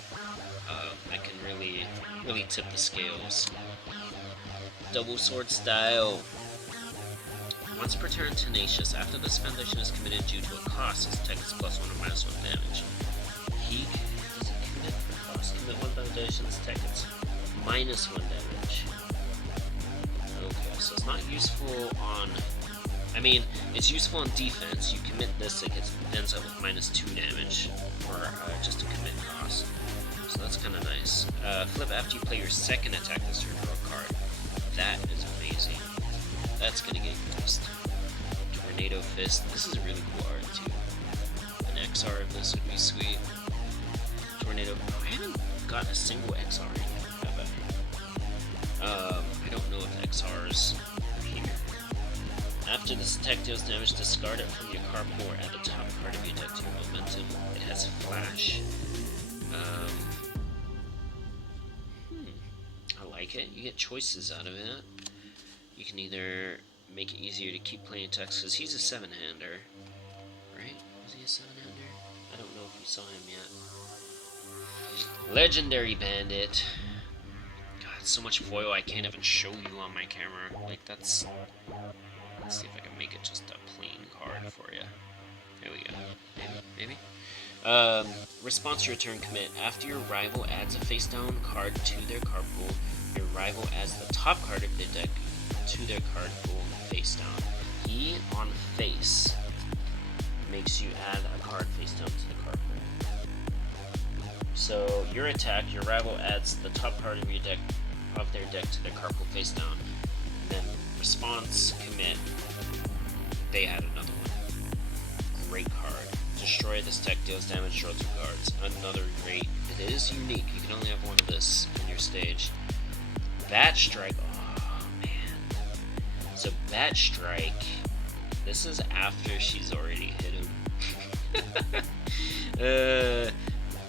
That can really tip the scales. Double sword style. Once per turn, Tenacious. After this foundation is committed due to a cost, his attack is +1 or -1 damage. He does it commit for cost? Commit 1 foundation, his attack is -1 damage. Okay, so it's not useful on. I mean, it's useful on defense. You commit this, it ends up with -2 damage for just a commit cost. So that's kind of nice. Flip after you play your second attack this turn, draw a card. That is amazing. That's gonna get used. Tornado Fist. This is a really cool art too. An XR of this would be sweet. Tornado. I haven't got a single XR yet, have I? I don't know if XRs are here. After this attack deals damage, discard it from your card pool or add the top card of your deck to your momentum. It has flash. I like it. You get choices out of it. You can either make it easier to keep playing attacks, because he's a 7-hander, right? Is he a 7-hander? I don't know if we saw him yet. Legendary Bandit. God, so much foil I can't even show you on my camera. Like, that's... Let's see if I can make it just a plain card for you. There we go. Maybe? Response to your turn commit. After your rival adds a face-down card to their card pool, your rival adds the top card of their deck to their card pool face-down. E on face makes you add a card face-down to the card pool. So your attack, your rival adds the top card of their deck to their card pool face-down. Then response commit, they add another one. Great card. Destroy this tech, deals damage, draw 2 cards. Another great. It is unique. You can only have one of this in your stage. Bat Strike. Oh man. So Bat Strike. This is after she's already hit him.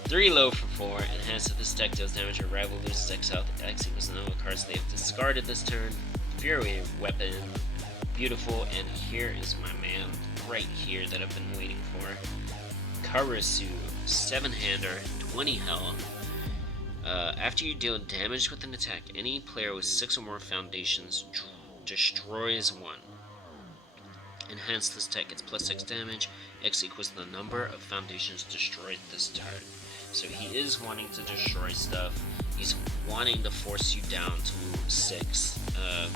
3 low for 4. Enhance if this deck deals damage, your rival loses exile. X equals the number of cards they have discarded this turn. Fury Weapon. Beautiful. And here is my man right here that I've been waiting for. Karasu, 7-hander, 20 health. After you deal damage with an attack, any player with 6 or more foundations destroys 1. Enhance this tech, it's +6 damage. X equals the number of foundations destroyed this turn. So he is wanting to destroy stuff. He's wanting to force you down to 6.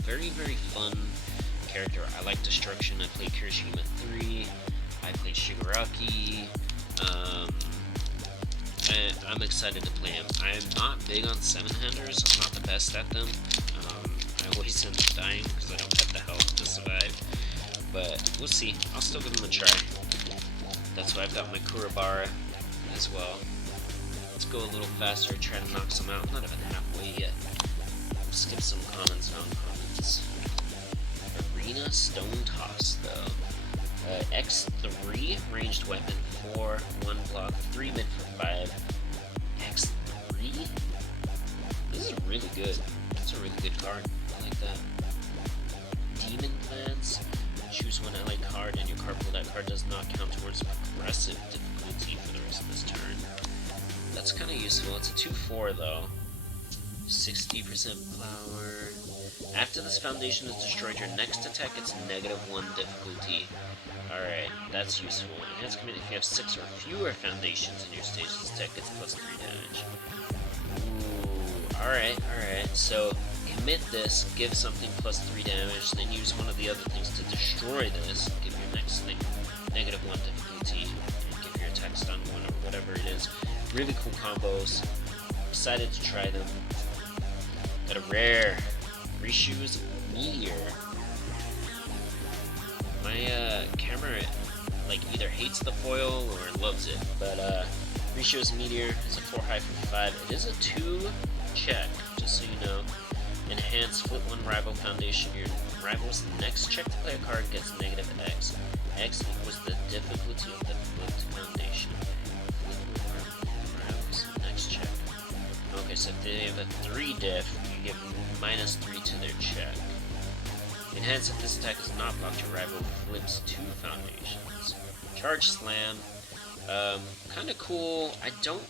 Very, very fun character. I like destruction. I played Kirishima 3. I played Shigaraki. I'm excited to play him. I am not big on 7-handers. I'm not the best at them. I always end up dying because I don't have the health to survive. But we'll see. I'll still give him a try. That's why I've got my Kurabara as well. Let's go a little faster, try to knock some out. I'm not even halfway yet. Skip some commons, non-commons. Arena Stone Toss, though. X3, ranged weapon, 4, 1 block, 3 mid for 5. X3? This is really good. It's a really good card. I like that. Demon Plans. Choose one ally card in your card pool. That card does not count towards progressive difficulty for the rest of this turn. That's kind of useful. It's a 2/4 though. 60% power. After this foundation is destroyed, your next attack gets -1 difficulty. Alright, that's useful. Enhance commit if you have 6 or fewer foundations in your stage, this attack gets +3 damage. Ooh, alright. So commit this, give something +3 damage, then use one of the other things to destroy this, give your next thing -1 difficulty, and give your attack stun 1 or whatever it is. Really cool combos. Excited to try them. Got a rare Rishu's Meteor. My camera like either hates the foil or loves it, but Rishu's Meteor is a 4 high for 5. It is a 2 check, just so you know. Enhance, flip 1 rival foundation. Your rival's next check to play a card gets -X. X equals the difficulty of the flipped foundation. Flip 1 rival's next check. Okay, so if they have a 3 diff, you get -3 to their check. Enhance if this attack is not blocked, your rival flips 2 foundations. Charge Slam. Kind of cool. I don't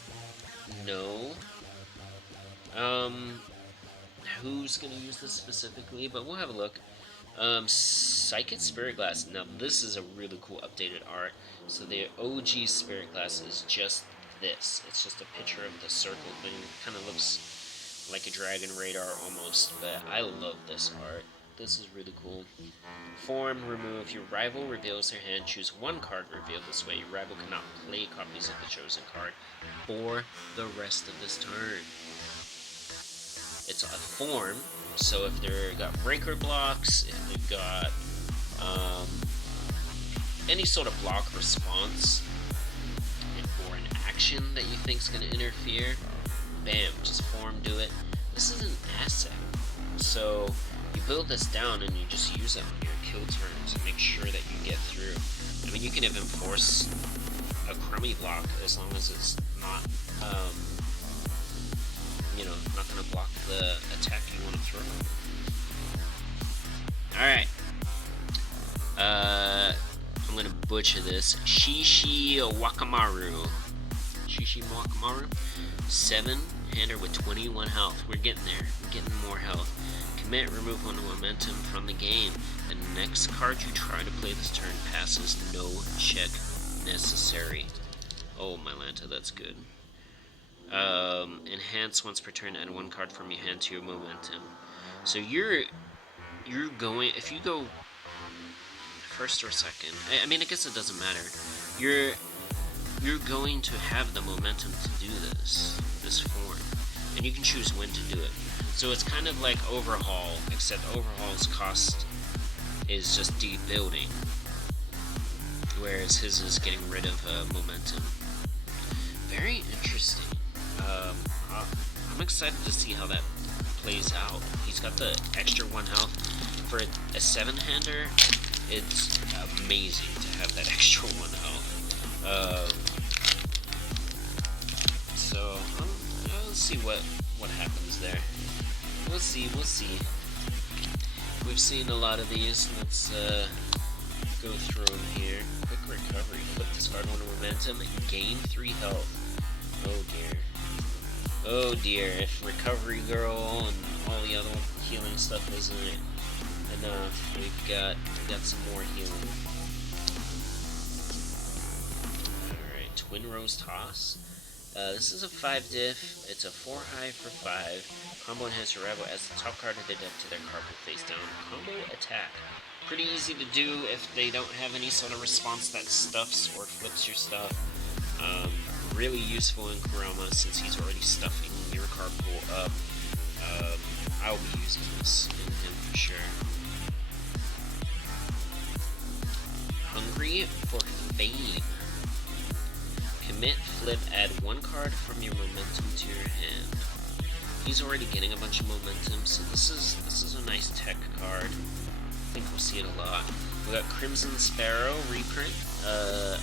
know who's going to use this specifically, but we'll have a look. Psychic Spirit Glass. Now, this is a really cool updated art. So the OG Spirit Glass is just this. It's just a picture of the circle thing. It kind of looks like a Dragon Radar almost, but I love this art. This is really cool. Form, remove. Your rival reveals their hand. Choose one card revealed this way. Your rival cannot play copies of the chosen card for the rest of this turn. It's a form, so if they've got breaker blocks, if they've got any sort of block response, or an action that you think is going to interfere, bam, just form, do it. This is an asset, so you build this down and you just use it on your kill turns to make sure that you get through. I mean, you can even force a crummy block as long as it's not, not going to block the attack you want to throw. Alright. I'm going to butcher this. Shishi Wakamaru. 7-hander with 21 health. We're getting there. We're getting more health. Commit, remove 1 momentum from the game. The next card you try to play this turn passes no check necessary. Oh, my Lanta, that's good. Enhance once per turn, add 1 card from your hand to your momentum. So you're going, if you go first or second, I mean, I guess it doesn't matter. You're going to have the momentum to do this form, and you can choose when to do it. So it's kind of like Overhaul, except Overhaul's cost is just debuilding, whereas his is getting rid of momentum. Very interesting. I'm excited to see how that plays out. He's got the extra 1 health. For a 7-hander, it's amazing to have that extra 1 health. So, let's see what happens there. We'll see. We've seen a lot of these. Let's go through them here. Quick recovery. Flip, discard 1 momentum, and gain 3 health. Oh dear. Oh dear, if Recovery Girl and all the other healing stuff isn't enough, we've got some more healing. Alright, Twin Rose Toss. This is a 5 diff, it's a 4 high for 5. Combo enhance your rival as the top card of the deck to their card face down. Combo attack. Pretty easy to do if they don't have any sort of response that stuffs or flips your stuff. Really useful in Kurama since he's already stuffing your card pool up. I'll be using this in him for sure. Hungry for Fame. Commit, flip, add 1 card from your momentum to your hand. He's already getting a bunch of momentum, so this is a nice tech card. I think we'll see it a lot. We got Crimson Sparrow reprint.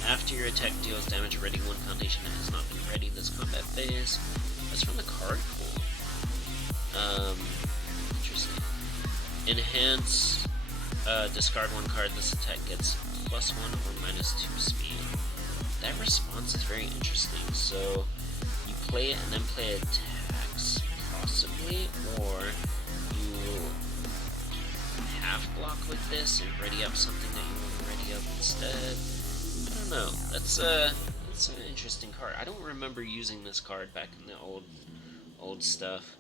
After your attack deals damage, ready 1 foundation that has not been ready this combat phase. That's from the card pool. Interesting. Enhance, discard 1 card. This attack gets +1 or -2 speed. That response is very interesting. So you play it and then play attacks, possibly, or you half block with this and ready up something that you want to ready up instead. I don't know. That's an interesting card. I don't remember using this card back in the old stuff.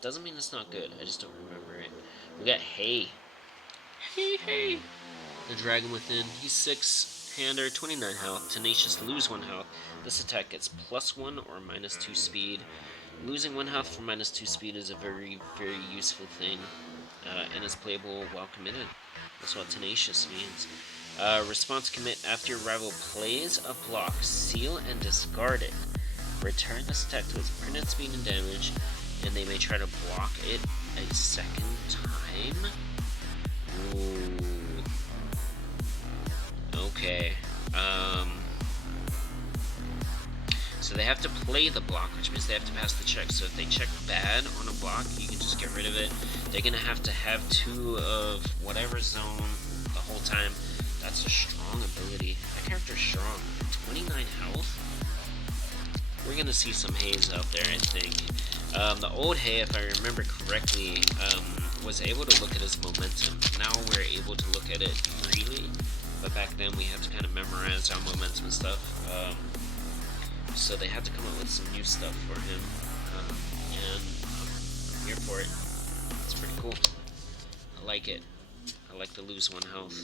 Doesn't mean it's not good. I just don't remember it. We got Hey. Hey. The Dragon Within. He's 6-hander, 29 health. Tenacious, lose 1 health. This attack gets +1 or -2 speed. Losing 1 health for -2 speed is a very, very useful thing. And is playable while committed. That's what Tenacious means. Response commit after your rival plays a block, seal and discard it. Return this attack to its printed speed and damage, and they may try to block it a second time. Ooh. Okay. So they have to play the block, which means they have to pass the check. So if they check bad on a block, you can just get rid of it. they're gonna have to have 2 of whatever zone the whole time. That's a strong ability. That character's strong. 29 health? We're gonna see some Haze out there, I think. The old Hay, if I remember correctly, was able to look at his momentum. Now we're able to look at it freely, but back then we had to kind of memorize our momentum and stuff. So they had to come up with some new stuff for him, and I'm here for it. It's pretty cool. I like it. I like to lose 1 health.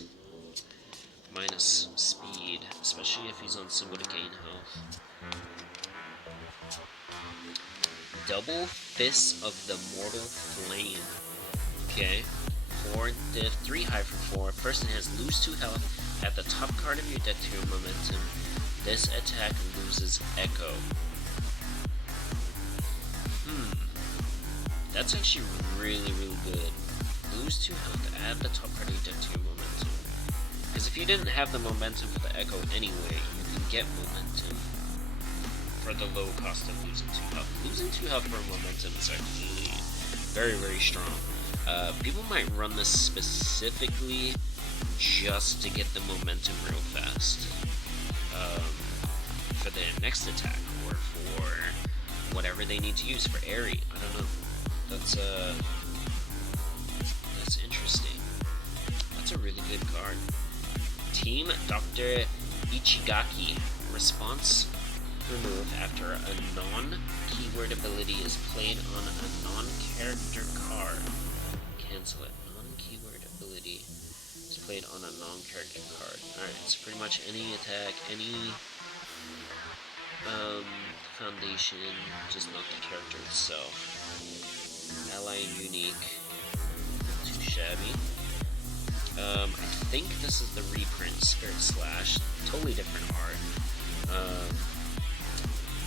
Minus speed, especially if he's on symbol to gain health. Double Fist of the Mortal Flame. Okay. 4 diff, 3 high for 4. Person has lose 2 health at the top card of your deck to your momentum. This attack loses Echo. That's actually really, really good. Lose 2 health at the top card of your deck to your momentum. Because if you didn't have the momentum for the Echo anyway, you can get momentum for the low cost of losing 2 health. Losing 2 health for momentum is actually very, very strong. People might run this specifically just to get the momentum real fast for their next attack, or for whatever they need to use for Airy. I don't know. That's interesting. That's a really good card. Team Dr. Ichigaki. Response removed after a non-keyword ability is played on a non-character card. Cancel it. Non-keyword ability is played on a non-character card. Alright, so pretty much any attack, any foundation, just not the character itself. Ally unique. Too shabby. I think this is the reprint Spirit Slash. Totally different art.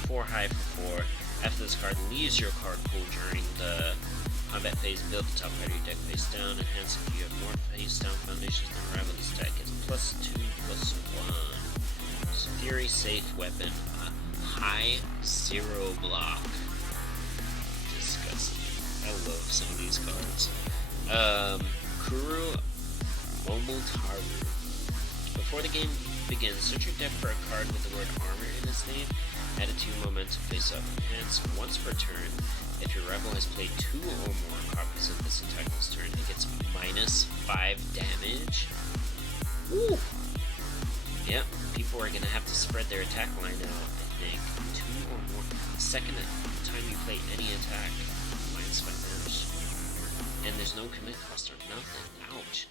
4 high for 4. After this card leaves your card pool during the combat phase, build the top card of your deck face down. Enhance if you have more face down foundations than rival. This deck is +2/+1. So Fury safe weapon. High 0 block. Disgusting. I love some of these cards. Kuru Momotaru. Before the game begins, search your deck for a card with the word armor in its name. Add it to your momentum face up. Enhance once per turn. If your rival has played 2 or more copies of this attack this turn, it gets -5 damage. Woo! Yep, people are gonna have to spread their attack line out, I think. 2 or more. The second time you play any attack, -5 damage. And there's no commit cost or nothing. Ouch.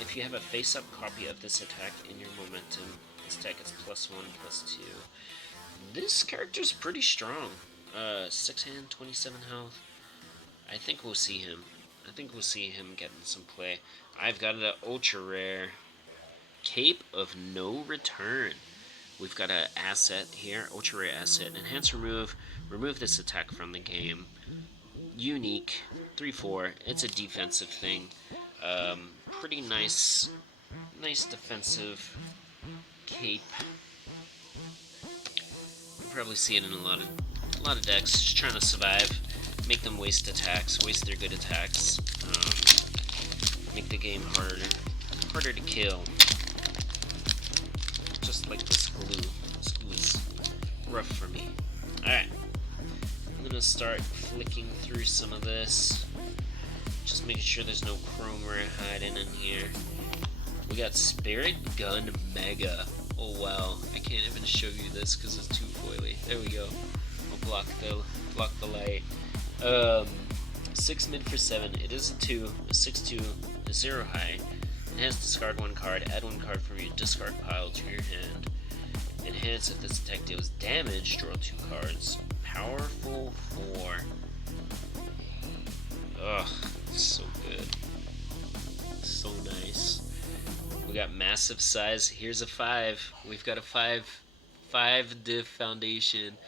If you have a face-up copy of this attack in your momentum, this attack is +1/+2. This character's pretty strong. 6 hand, 27 health. I think we'll see him. I think we'll see him getting some play. I've got an ultra rare Cape of No Return. We've got an asset here, ultra rare asset. Enhance remove. Remove this attack from the game. Unique. 3/4. It's a defensive thing. Pretty nice defensive cape. You probably see it in a lot of decks, just trying to survive, make them waste attacks, waste their good attacks, make the game harder to kill. Just like this glue. This glue is rough for me. Alright, I'm gonna start flicking through some of this. Just making sure there's no chrome rare hiding in here. We got Spirit Gun Mega. Oh wow, I can't even show you this because it's too foily. There we go. I'll block the light. 6 mid for 7. It is a 2, a 6/2, a 0 high. Enhance, discard 1 card, add 1 card from your discard pile to your hand. Enhance, if this attack deals damage, draw 2 cards. Powerful 4. Ugh, so good. So nice. We got massive size. Here's a 5. We've got a 5 diff foundation.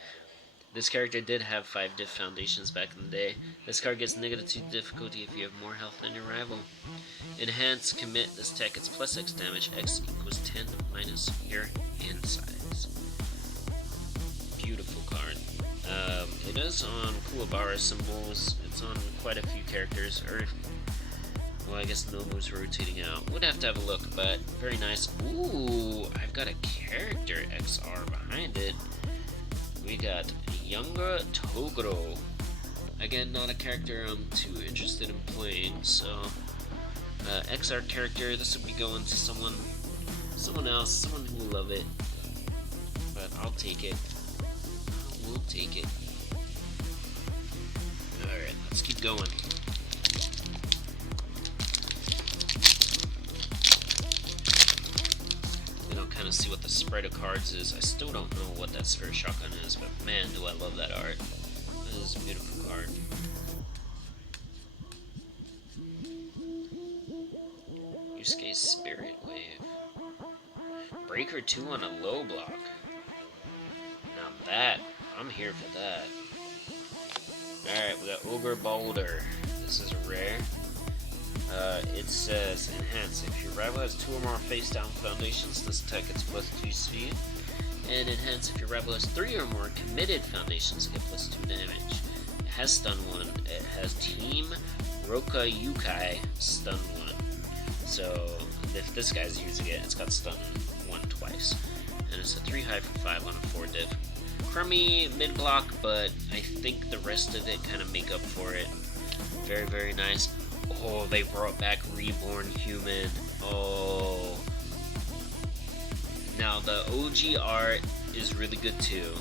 This character did have 5 diff foundations back in the day. This card gets -2 difficulty if you have more health than your rival. Enhance, commit. This attack gets +X damage. X equals 10 minus your hand size. Beautiful card. It is on Kuwabara symbols. It's on quite a few characters. Or, well, I guess Nobu's rotating out. Would have to have a look, but very nice. Ooh, I've got a character XR behind it. We got Younger Toguro. Again, not a character I'm too interested in playing, so XR character. This would be going to someone else, someone who will love it. But I'll take it. We'll take it. Alright, let's keep going. We don't kind of see what the spread of cards is. I still don't know what that Sphere Shotgun is, but man, do I love that art. That is a beautiful card. Yusuke's Spirit Wave. Breaker 2 on a low block. Now that, I'm here for that. Alright, we got Ogre Boulder. This is rare. It says, enhance. If your rival has 2 or more face-down foundations, this attack gets +2 speed. And enhance, if your rival has 3 or more committed foundations, it gets +2 damage. It has stun 1. It has Team Roka Yukai stun 1. So, if this guy's using it, it's got stun 1 twice. And it's a 3 high for 5 on a 4 div. Crummy mid-block, but I think the rest of it kind of make up for it. Very, very nice. Oh, they brought back Reborn Human. Oh. Now, the OG art is really good too.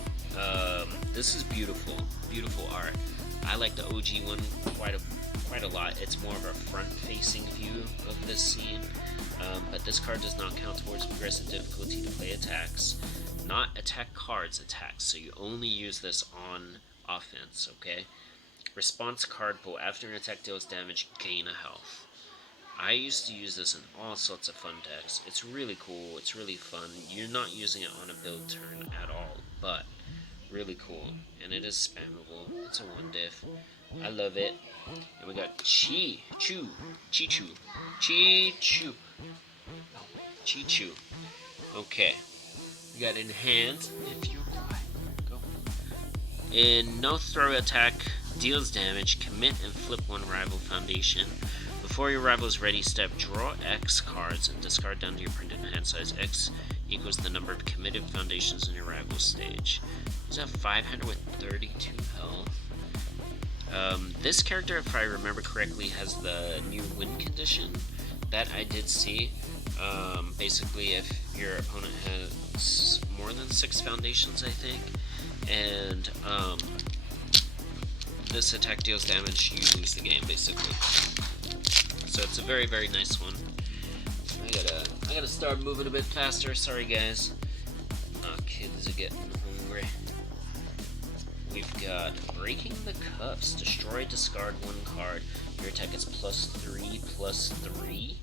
This is beautiful. Beautiful art. I like the OG one quite a lot. It's more of a front-facing view of this scene. But this card does not count towards progressive difficulty to play attacks. Not attack cards, attacks. So you only use this on offense, okay? Response card pull. After an attack deals damage, gain a health. I used to use this in all sorts of fun decks. It's really cool. It's really fun. You're not using it on a build turn at all, but really cool. And it is spammable. It's a 1 diff. I love it. And we got Chi-Chu. Okay. We got Enhance. If you go. In no throw attack deals damage, commit and flip 1 rival foundation. Before your rival is ready, step, draw X cards and discard down to your printed hand size. X equals the number of committed foundations in your rival's stage. Is that 500 with 32 health? This character, if I remember correctly, has the new win condition that I did see. Basically, if your opponent has more than 6 foundations, I think, and this attack deals damage, you lose the game, basically. So it's a very, very nice one. I gotta start moving a bit faster. Sorry, guys. Kids are getting hungry. We've got Breaking the Cuffs. Destroy, discard 1 card. Your attack is +3/+3.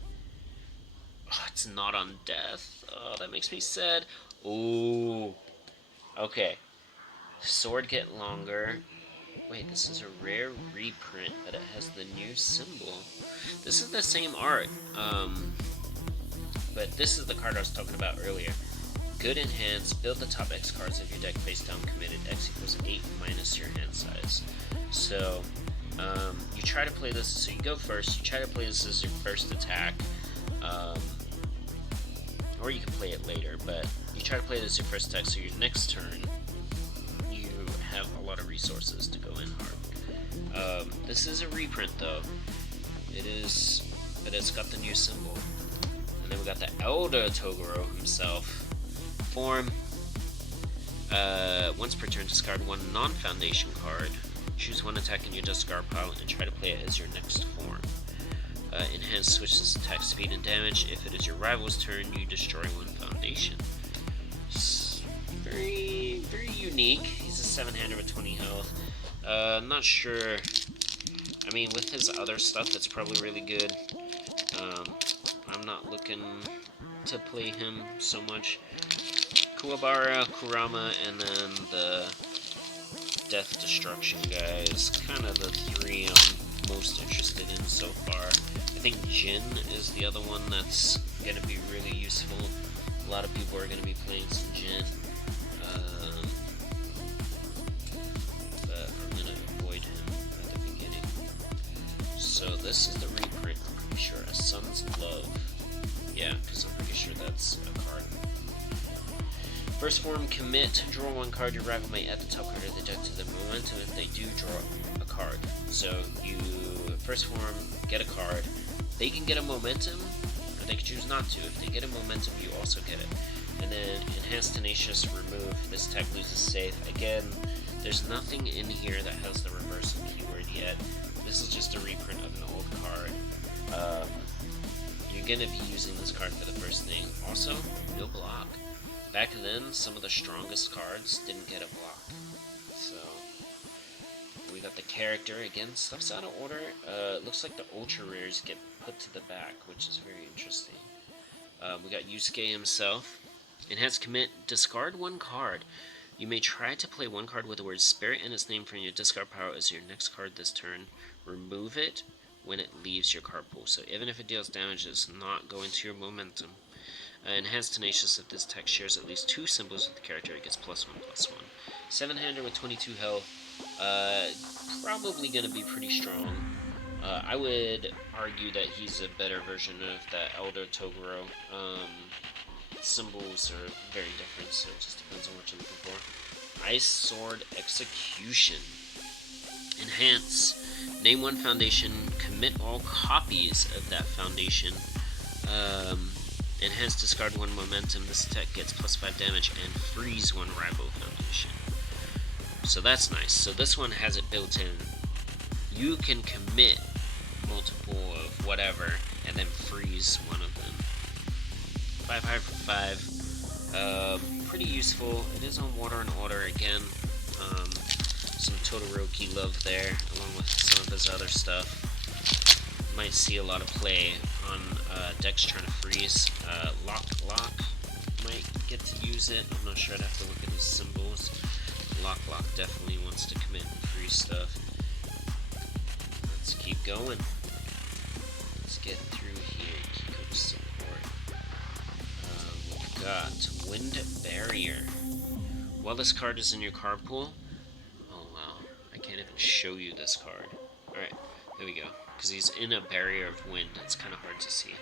Oh, it's not on death. Oh, that makes me sad. Ooh. Okay. Sword get longer. Wait, this is a rare reprint, but it has the new symbol. This is the same art, but this is the card I was talking about earlier. Good Enhance, build the top X cards of your deck face down committed. X equals 8 minus your hand size. So, you try to play this, so you go first, you try to play this as your first attack, or you can play it later, but you try to play this as your first attack, so your next turn, you have a lot of resources to go in hard. This is a reprint though. It is, but it's got the new symbol. And then we got the Elder Toguro himself. Form. Once per turn, discard 1 non-foundation card. Choose 1 attack in your discard pile and try to play it as your next form. Enhance, switch this attack speed and damage. If it is your rival's turn, you destroy 1 foundation. Very, very unique. He's a 7-hander with 20 health. I'm not sure. I mean, with his other stuff, it's probably really good. I'm not looking to play him so much. Kuwabara, Kurama, and then the Death Destruction guy is kind of the 3 I'm most interested in so far. I think Jin is the other one that's going to be really useful. A lot of people are going to be playing some Jin. So this is the reprint, I'm pretty sure. A Sun's Love. Yeah, because I'm pretty sure that's a card. First form, commit. Draw one card. Your rival may add the top card of the deck to the momentum if they do draw a card. So you, first form, get a card. They can get a momentum, or they can choose not to. If they get a momentum, you also get it. And then Enhanced Tenacious, remove. This tech loses safe. Again, there's nothing in here that has the reversal keyword yet. This is just a reprint of an old card. You're going to be using this card for the first thing. Also, no block. Back then, some of the strongest cards didn't get a block. So, we got the character. Again, stuff's out of order. Looks like the ultra rares get put to the back, which is very interesting. We got Yusuke himself. Enhanced commit. Discard one card. You may try to play one card with the word Spirit in its name from your discard pile as your next card this turn. Remove it when it leaves your card pool. So even if it deals damage, it's not going to your momentum. Enhanced Tenacious, if this tech shares at least 2 symbols with the character, it gets +1/+1. 7-hander with 22 health. Probably going to be pretty strong. I would argue that he's a better version of that Elder Toguro. Symbols are very different, so it just depends on what you're looking for. Ice Sword Execution. Enhance. Name one foundation. Commit all copies of that foundation. Enhance, discard one momentum. This attack gets +5 damage and freeze one rival foundation. So that's nice. So this one has it built in. You can commit multiple of whatever and then freeze one of them. 5 high for 5. Pretty useful. It is on Water and Order again. Some Todoroki love there, along with some of his other stuff. Might see a lot of play on decks trying to freeze. Lock might get to use it. I'm not sure. I'd have to look at his symbols. Lock definitely wants to commit and freeze stuff. Let's keep going. Let's get through here. Kiko's support. We've got Wind Barrier. While this card is in your card pool, oh wow, I can't even show you this card. Alright, there we go. Because he's in a barrier of wind. It's kind of hard to see.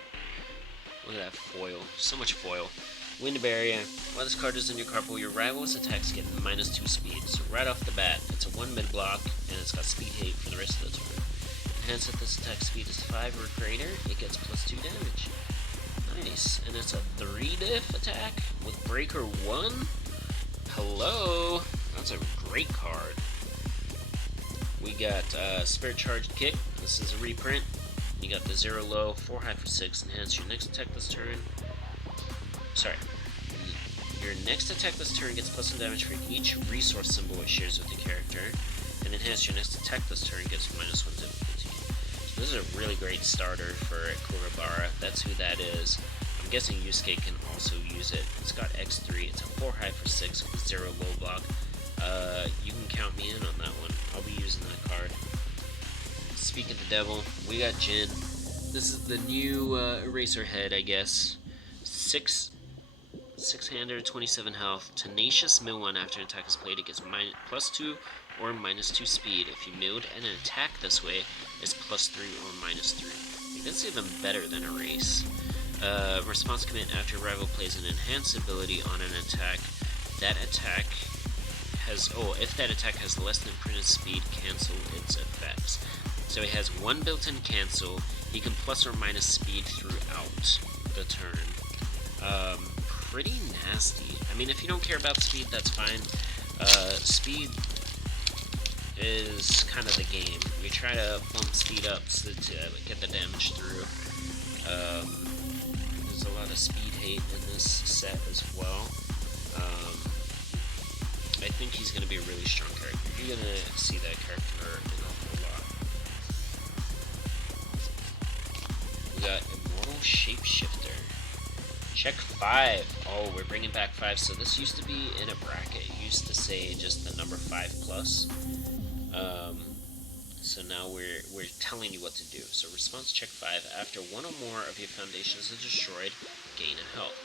Look at that foil. So much foil. Wind Barrier. While this card is in your card pool, your rival's attacks get -2 speed. So right off the bat, it's a 1 mid block, and it's got speed hate for the rest of the turn. Enhance if this attack speed is 5 or greater, it gets +2 damage. Nice. And it's a 3 diff attack with Breaker 1? Hello? That's a great card. We got Spirit Charged Kick. This is a reprint. You got the 0 low, 4 high for 6. Enhance your next attack this turn. Sorry. Your next attack this turn gets +1 damage for each resource symbol it shares with the character. And enhance your next attack this turn gets -1 difficulty. So this is a really great starter for Kurabara. That's who that is. I'm guessing Yusuke can also use it. It's got X3. It's a 4 high for 6 with 0 low block. You can count me in on that one. I'll be using that card. Speak of the Devil, we got Jin. This is the new Eraserhead, I guess. 6-hander, 27 health. Tenacious mill one after an attack is played. It gets +2 or -2 speed. If you milled an attack this way, it's +3 or -3. I think that's even better than Erase. Response commit after a rival plays an enhanced ability on an attack. That attack has, if that attack has less than printed speed, cancel its effects. So it has one built-in cancel. He can plus or minus speed throughout the turn. Pretty nasty. I mean, if you don't care about speed, that's fine. Speed is kind of the game. We try to bump speed up to get the damage through. There's a lot of speed hate in this set as well. I think he's going to be a really strong character. You're going to see that character an awful lot. We got Immortal Shapeshifter. Check 5. Oh, we're bringing back 5. So this used to be in a bracket. It used to say just the number 5+. So now we're telling you what to do. So response check 5. After one or more of your foundations is destroyed, gain a health.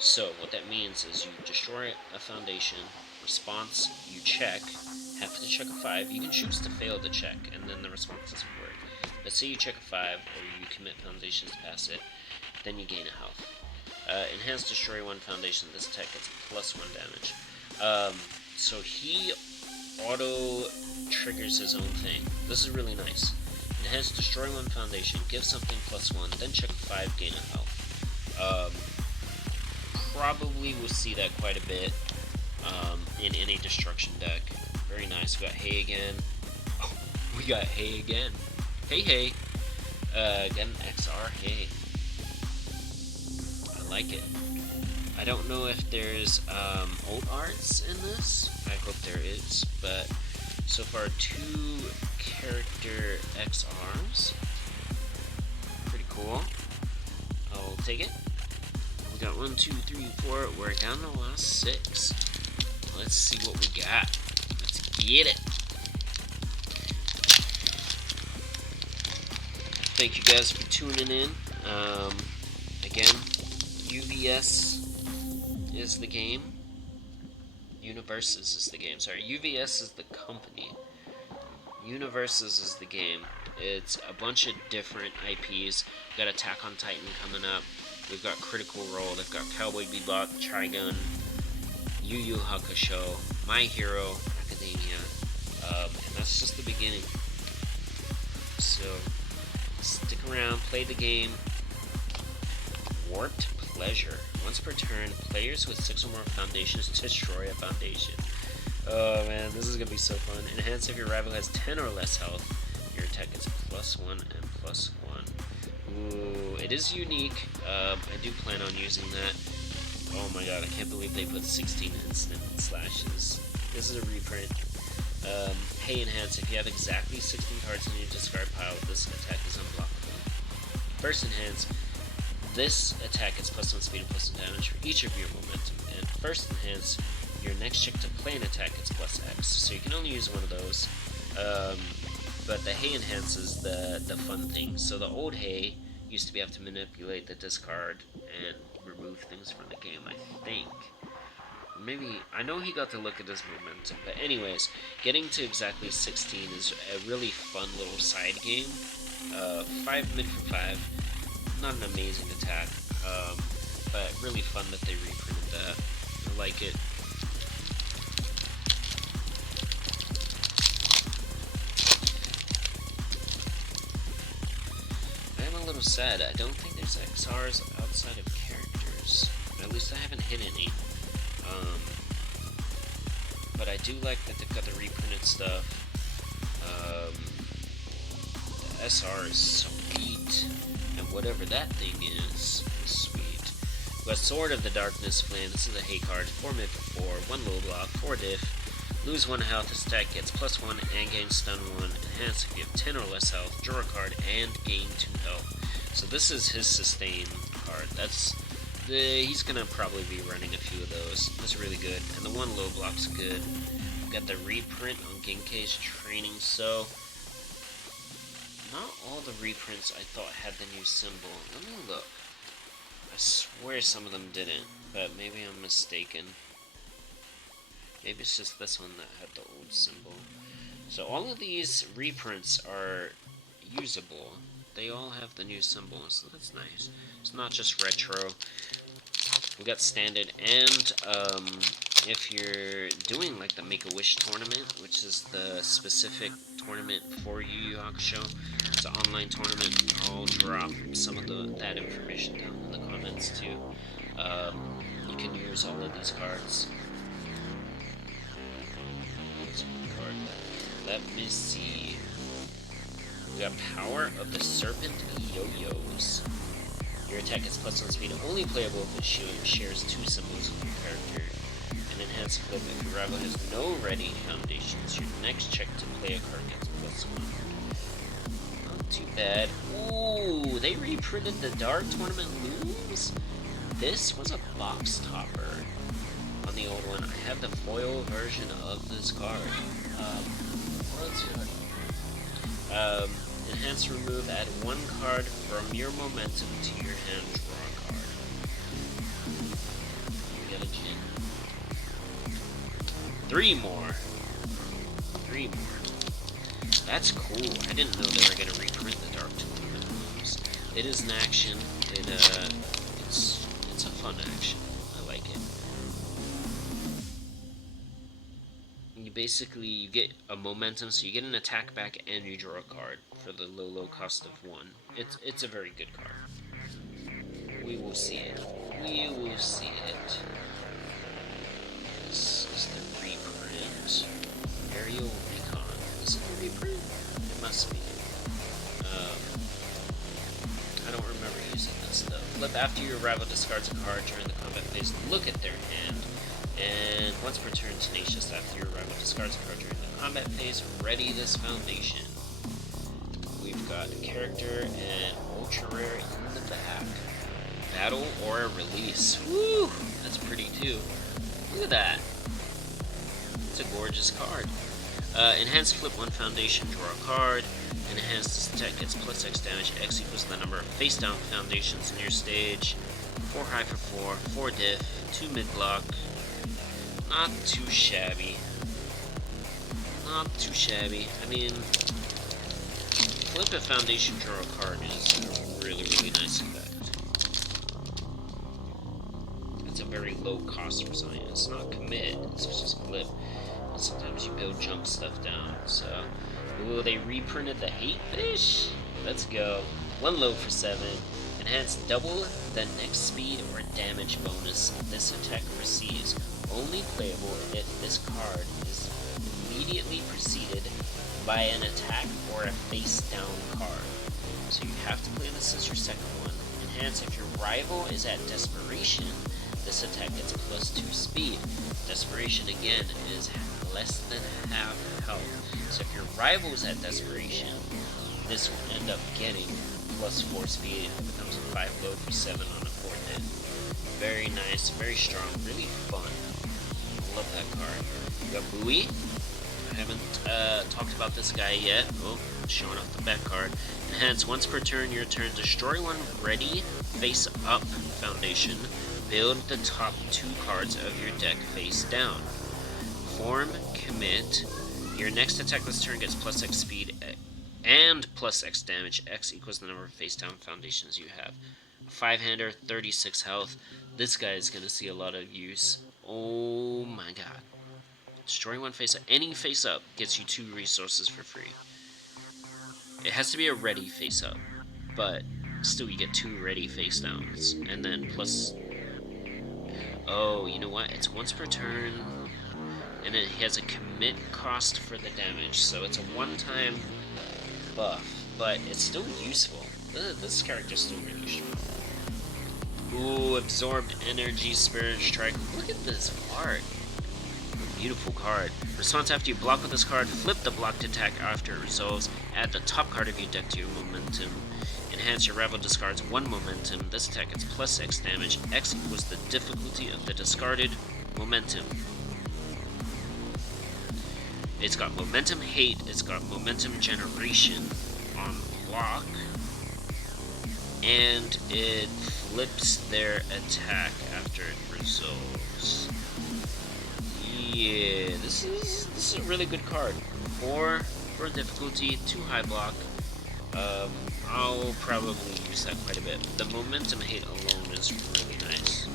So what that means is you destroy a foundation, response, you check, have to check a 5. You can choose to fail the check, and then the response doesn't work. Let's say you check a 5, or you commit foundations to pass it, then you gain a health. Enhance destroy 1 foundation. This attack gets +1 damage. So he auto triggers his own thing. This is really nice. Enhance destroy 1 foundation, give something +1, then check 5, gain a health. Probably will see that quite a bit in any destruction deck. Very nice. We got Hay again. Oh, we got Hay again. Hey. Again, XR Hay. I like it. I don't know if there's old arts in this. I hope there is. But so far, 2 character XRs. Pretty cool. I'll take it. We got 1, 2, 3, 4. We're down to the last 6. Let's see what we got. Let's get it. Thank you guys for tuning in. Again, UVS is the game. Universes is the game. Sorry, UVS is the company. Universes is the game. It's a bunch of different IPs. We've got Attack on Titan coming up. We've got Critical Role. They've got Cowboy Bebop, Trigun, Yuyu Hakusho, My Hero Academia, and that's just the beginning. So stick around, play the game. Warped Pleasure. Once per turn, players with 6 or more foundations destroy a foundation. Oh man, this is gonna be so fun. Enhance if your rival has 10 or less health. Your attack is +1 and +1. Ooh, it is unique. I do plan on using that. Oh my god, I can't believe they put 16 instant slashes. This is a reprint. Hey, enhance if you have exactly 16 cards in your discard pile, this attack is unblockable. First enhance, this attack gets +1 speed and +1 damage for each of your momentum. And first enhance, your next check to play an attack gets +X. So you can only use one of those. But the Hay enhances the fun thing. So the old Hay used to be able to manipulate the discard and remove things from the game, I think. Maybe, I know he got to look at his momentum, but anyways, getting to exactly 16 is a really fun little side game. 5 mid for 5, not an amazing attack, but really fun that they reprinted that. I like it. I am a little sad, I don't think there's XRs outside of characters, at least I haven't hit any. But I do like that they've got the reprinted stuff. The SR is sweet, and whatever that thing is sweet. We got Sword of the Darkness Flame. This is a Hay card. 4 mid for 4, 1 low block, 4 diff. Lose 1 health. This attack gets +1 and gain stun 1. Enhance if you have 10 or less health. Draw a card and gain 2 health. So this is his sustain card. He's gonna probably be running a few of those. That's really good. And the 1 low block's good. We've got the reprint on Genkei's training. So not all the reprints I thought had the new symbol. Let me look. I swear some of them didn't, but maybe I'm mistaken. Maybe it's just this one that had the old symbol. So all of these reprints are usable. They all have the new symbol, so that's nice. It's not just retro. We got standard, and if you're doing like the Make-A-Wish tournament, which is the specific tournament for Yu Yu Hakusho, it's an online tournament. I'll drop some of that information down in the comments too. You can use all of these cards. Let me see. We got Power of the Serpent Yo-Yos. Your attack is +1 speed, only playable if it shares 2 symbols with your character. And enhance flip if your rival has no ready foundations. Your next check to play a card gets +1. Not too bad. Ooh, they reprinted the Dark Tournament looms? This was a box topper on the old one. I have the foil version of this card. Let's see. Enhance remove, add 1 card from your momentum to your hand, draw a card. We got a Jin. 3 more. That's cool. I didn't know they were gonna reprint the Dark Tournament moves. It is an action. It's a fun action. I like it. You get a momentum, so you get an attack back and you draw a card for the low cost of 1. It's a very good card. We will see it. We will see it. This is the reprint. Aerial Recon. Is it the reprint? It must be. I don't remember using this though. Flip after your rival discards a card during the combat phase. Look at their hand. And once per turn, Tenacious after your rival discards a card during the combat phase. Ready this foundation. We've got a character and ultra rare in the back. Battle or a release. Woo! That's pretty too. Look at that. It's a gorgeous card. Enhanced flip 1 foundation, draw a card. Enhanced this attack gets plus X damage. X equals the number of face down foundations in your stage. 4 high for 4, 4 diff, 2 mid block. Not too shabby. Not too shabby. I mean, flip a foundation, draw a card is a really nice effect. It's a very low cost for something. It's not commit, it's just flip. And sometimes you build junk stuff down. So, ooh, they reprinted the Hate Fish? Let's go. 1 low for 7. Enhance double the next speed or damage bonus this attack receives. Only playable if this card is immediately preceded by an attack or a face down card. So you have to play this as your second one. Enhance if your rival is at Desperation. This attack gets plus 2 speed. Desperation again is less than half health. So if your rival is at Desperation, this will end up getting plus 4 speed. It becomes a 5 low for 7 on a 4 hit. Very nice, very strong, really fun. Love that card. We got Bowie. I haven't talked about this guy yet. Oh, showing off the back card. Enhance once per turn, your turn. Destroy 1 ready face up foundation. Build the top 2 cards of your deck face down. Form commit. Your next attack this turn gets plus X speed and plus X damage. X equals the number of face down foundations you have. 5-hander, 36 health. This guy is going to see a lot of use. Oh my god. Destroy 1 face up. Any face up gets you 2 resources for free. It has to be a ready face up, but still you get 2 ready face downs. And then plus... Oh, you know what? It's once per turn, and it has a commit cost for the damage, so it's a one-time buff, but it's still useful. This character's still really strong. Ooh, absorbed energy, spirit strike. Look at this art. Beautiful card. Response after you block with this card, flip the blocked attack after it resolves. Add the top card of your deck to your momentum. Enhance your rival discards 1 momentum. This attack gets plus X damage. X equals the difficulty of the discarded momentum. It's got momentum hate. It's got momentum generation on block. And it flips their attack after it resolves. Yeah, this is a really good card. 4 for difficulty, 2 high block. I'll probably use that quite a bit. The momentum hate alone is really nice.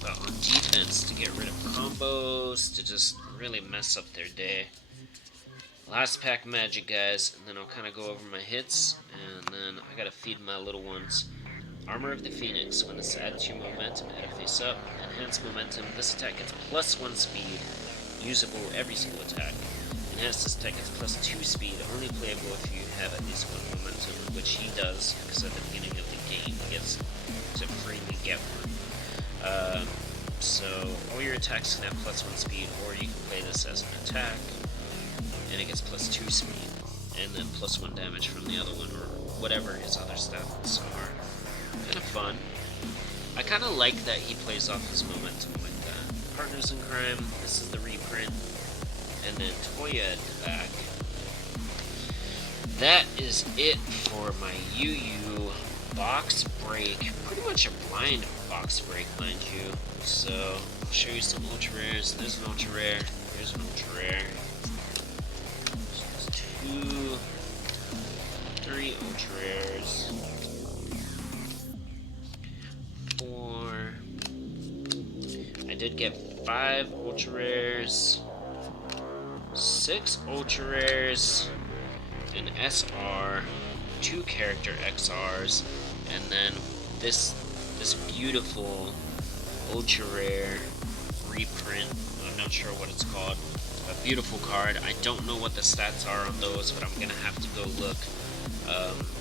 But on defense, to get rid of combos, to just really mess up their day. Last pack magic, guys, and then I'll kind of go over my hits, and then I gotta feed my little ones. Armor of the Phoenix. When this adds to your momentum, add a face up. Enhance momentum. This attack gets plus 1 speed. Usable every single attack. Enhance this attack gets plus 2 speed. Only playable if you have at least 1 momentum, which he does, because at the beginning of the game he gets to freely get 1. So all your attacks can have plus 1 speed, or you can play this as an attack, and it gets plus 2 speed, and then plus 1 damage from the other one, or whatever his other stats are. Kind of fun. I kind of like that he plays off his momentum like that. Partners in Crime, this is the reprint, and then Toya at the back. That is it for my Yuyu box break. Pretty much a blind box break, mind you. So, I'll show you some ultra rares. There's an ultra rare. There's an ultra rare. 2, 3 ultra rares, 4. I did get 5 ultra rares, 6 ultra rares, an SR, 2 character XRs, and then this beautiful ultra rare reprint. I'm not sure what it's called. A beautiful card. I don't know what the stats are on those, but I'm gonna have to go look.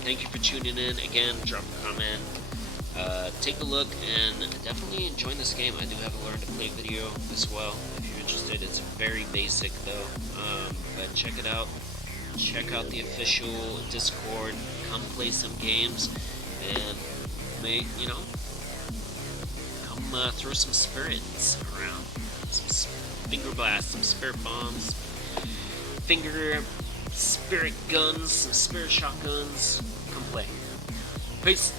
Thank you for tuning in. Again, drop a comment. Take a look and definitely enjoy this game. I do have a learn to play video as well if you're interested. It's very basic though, but check it out. Check out the official Discord. Come play some games, and come throw some spirits around. Some finger blasts, some spirit bombs, spirit guns, some spirit shotguns. Come play. Peace.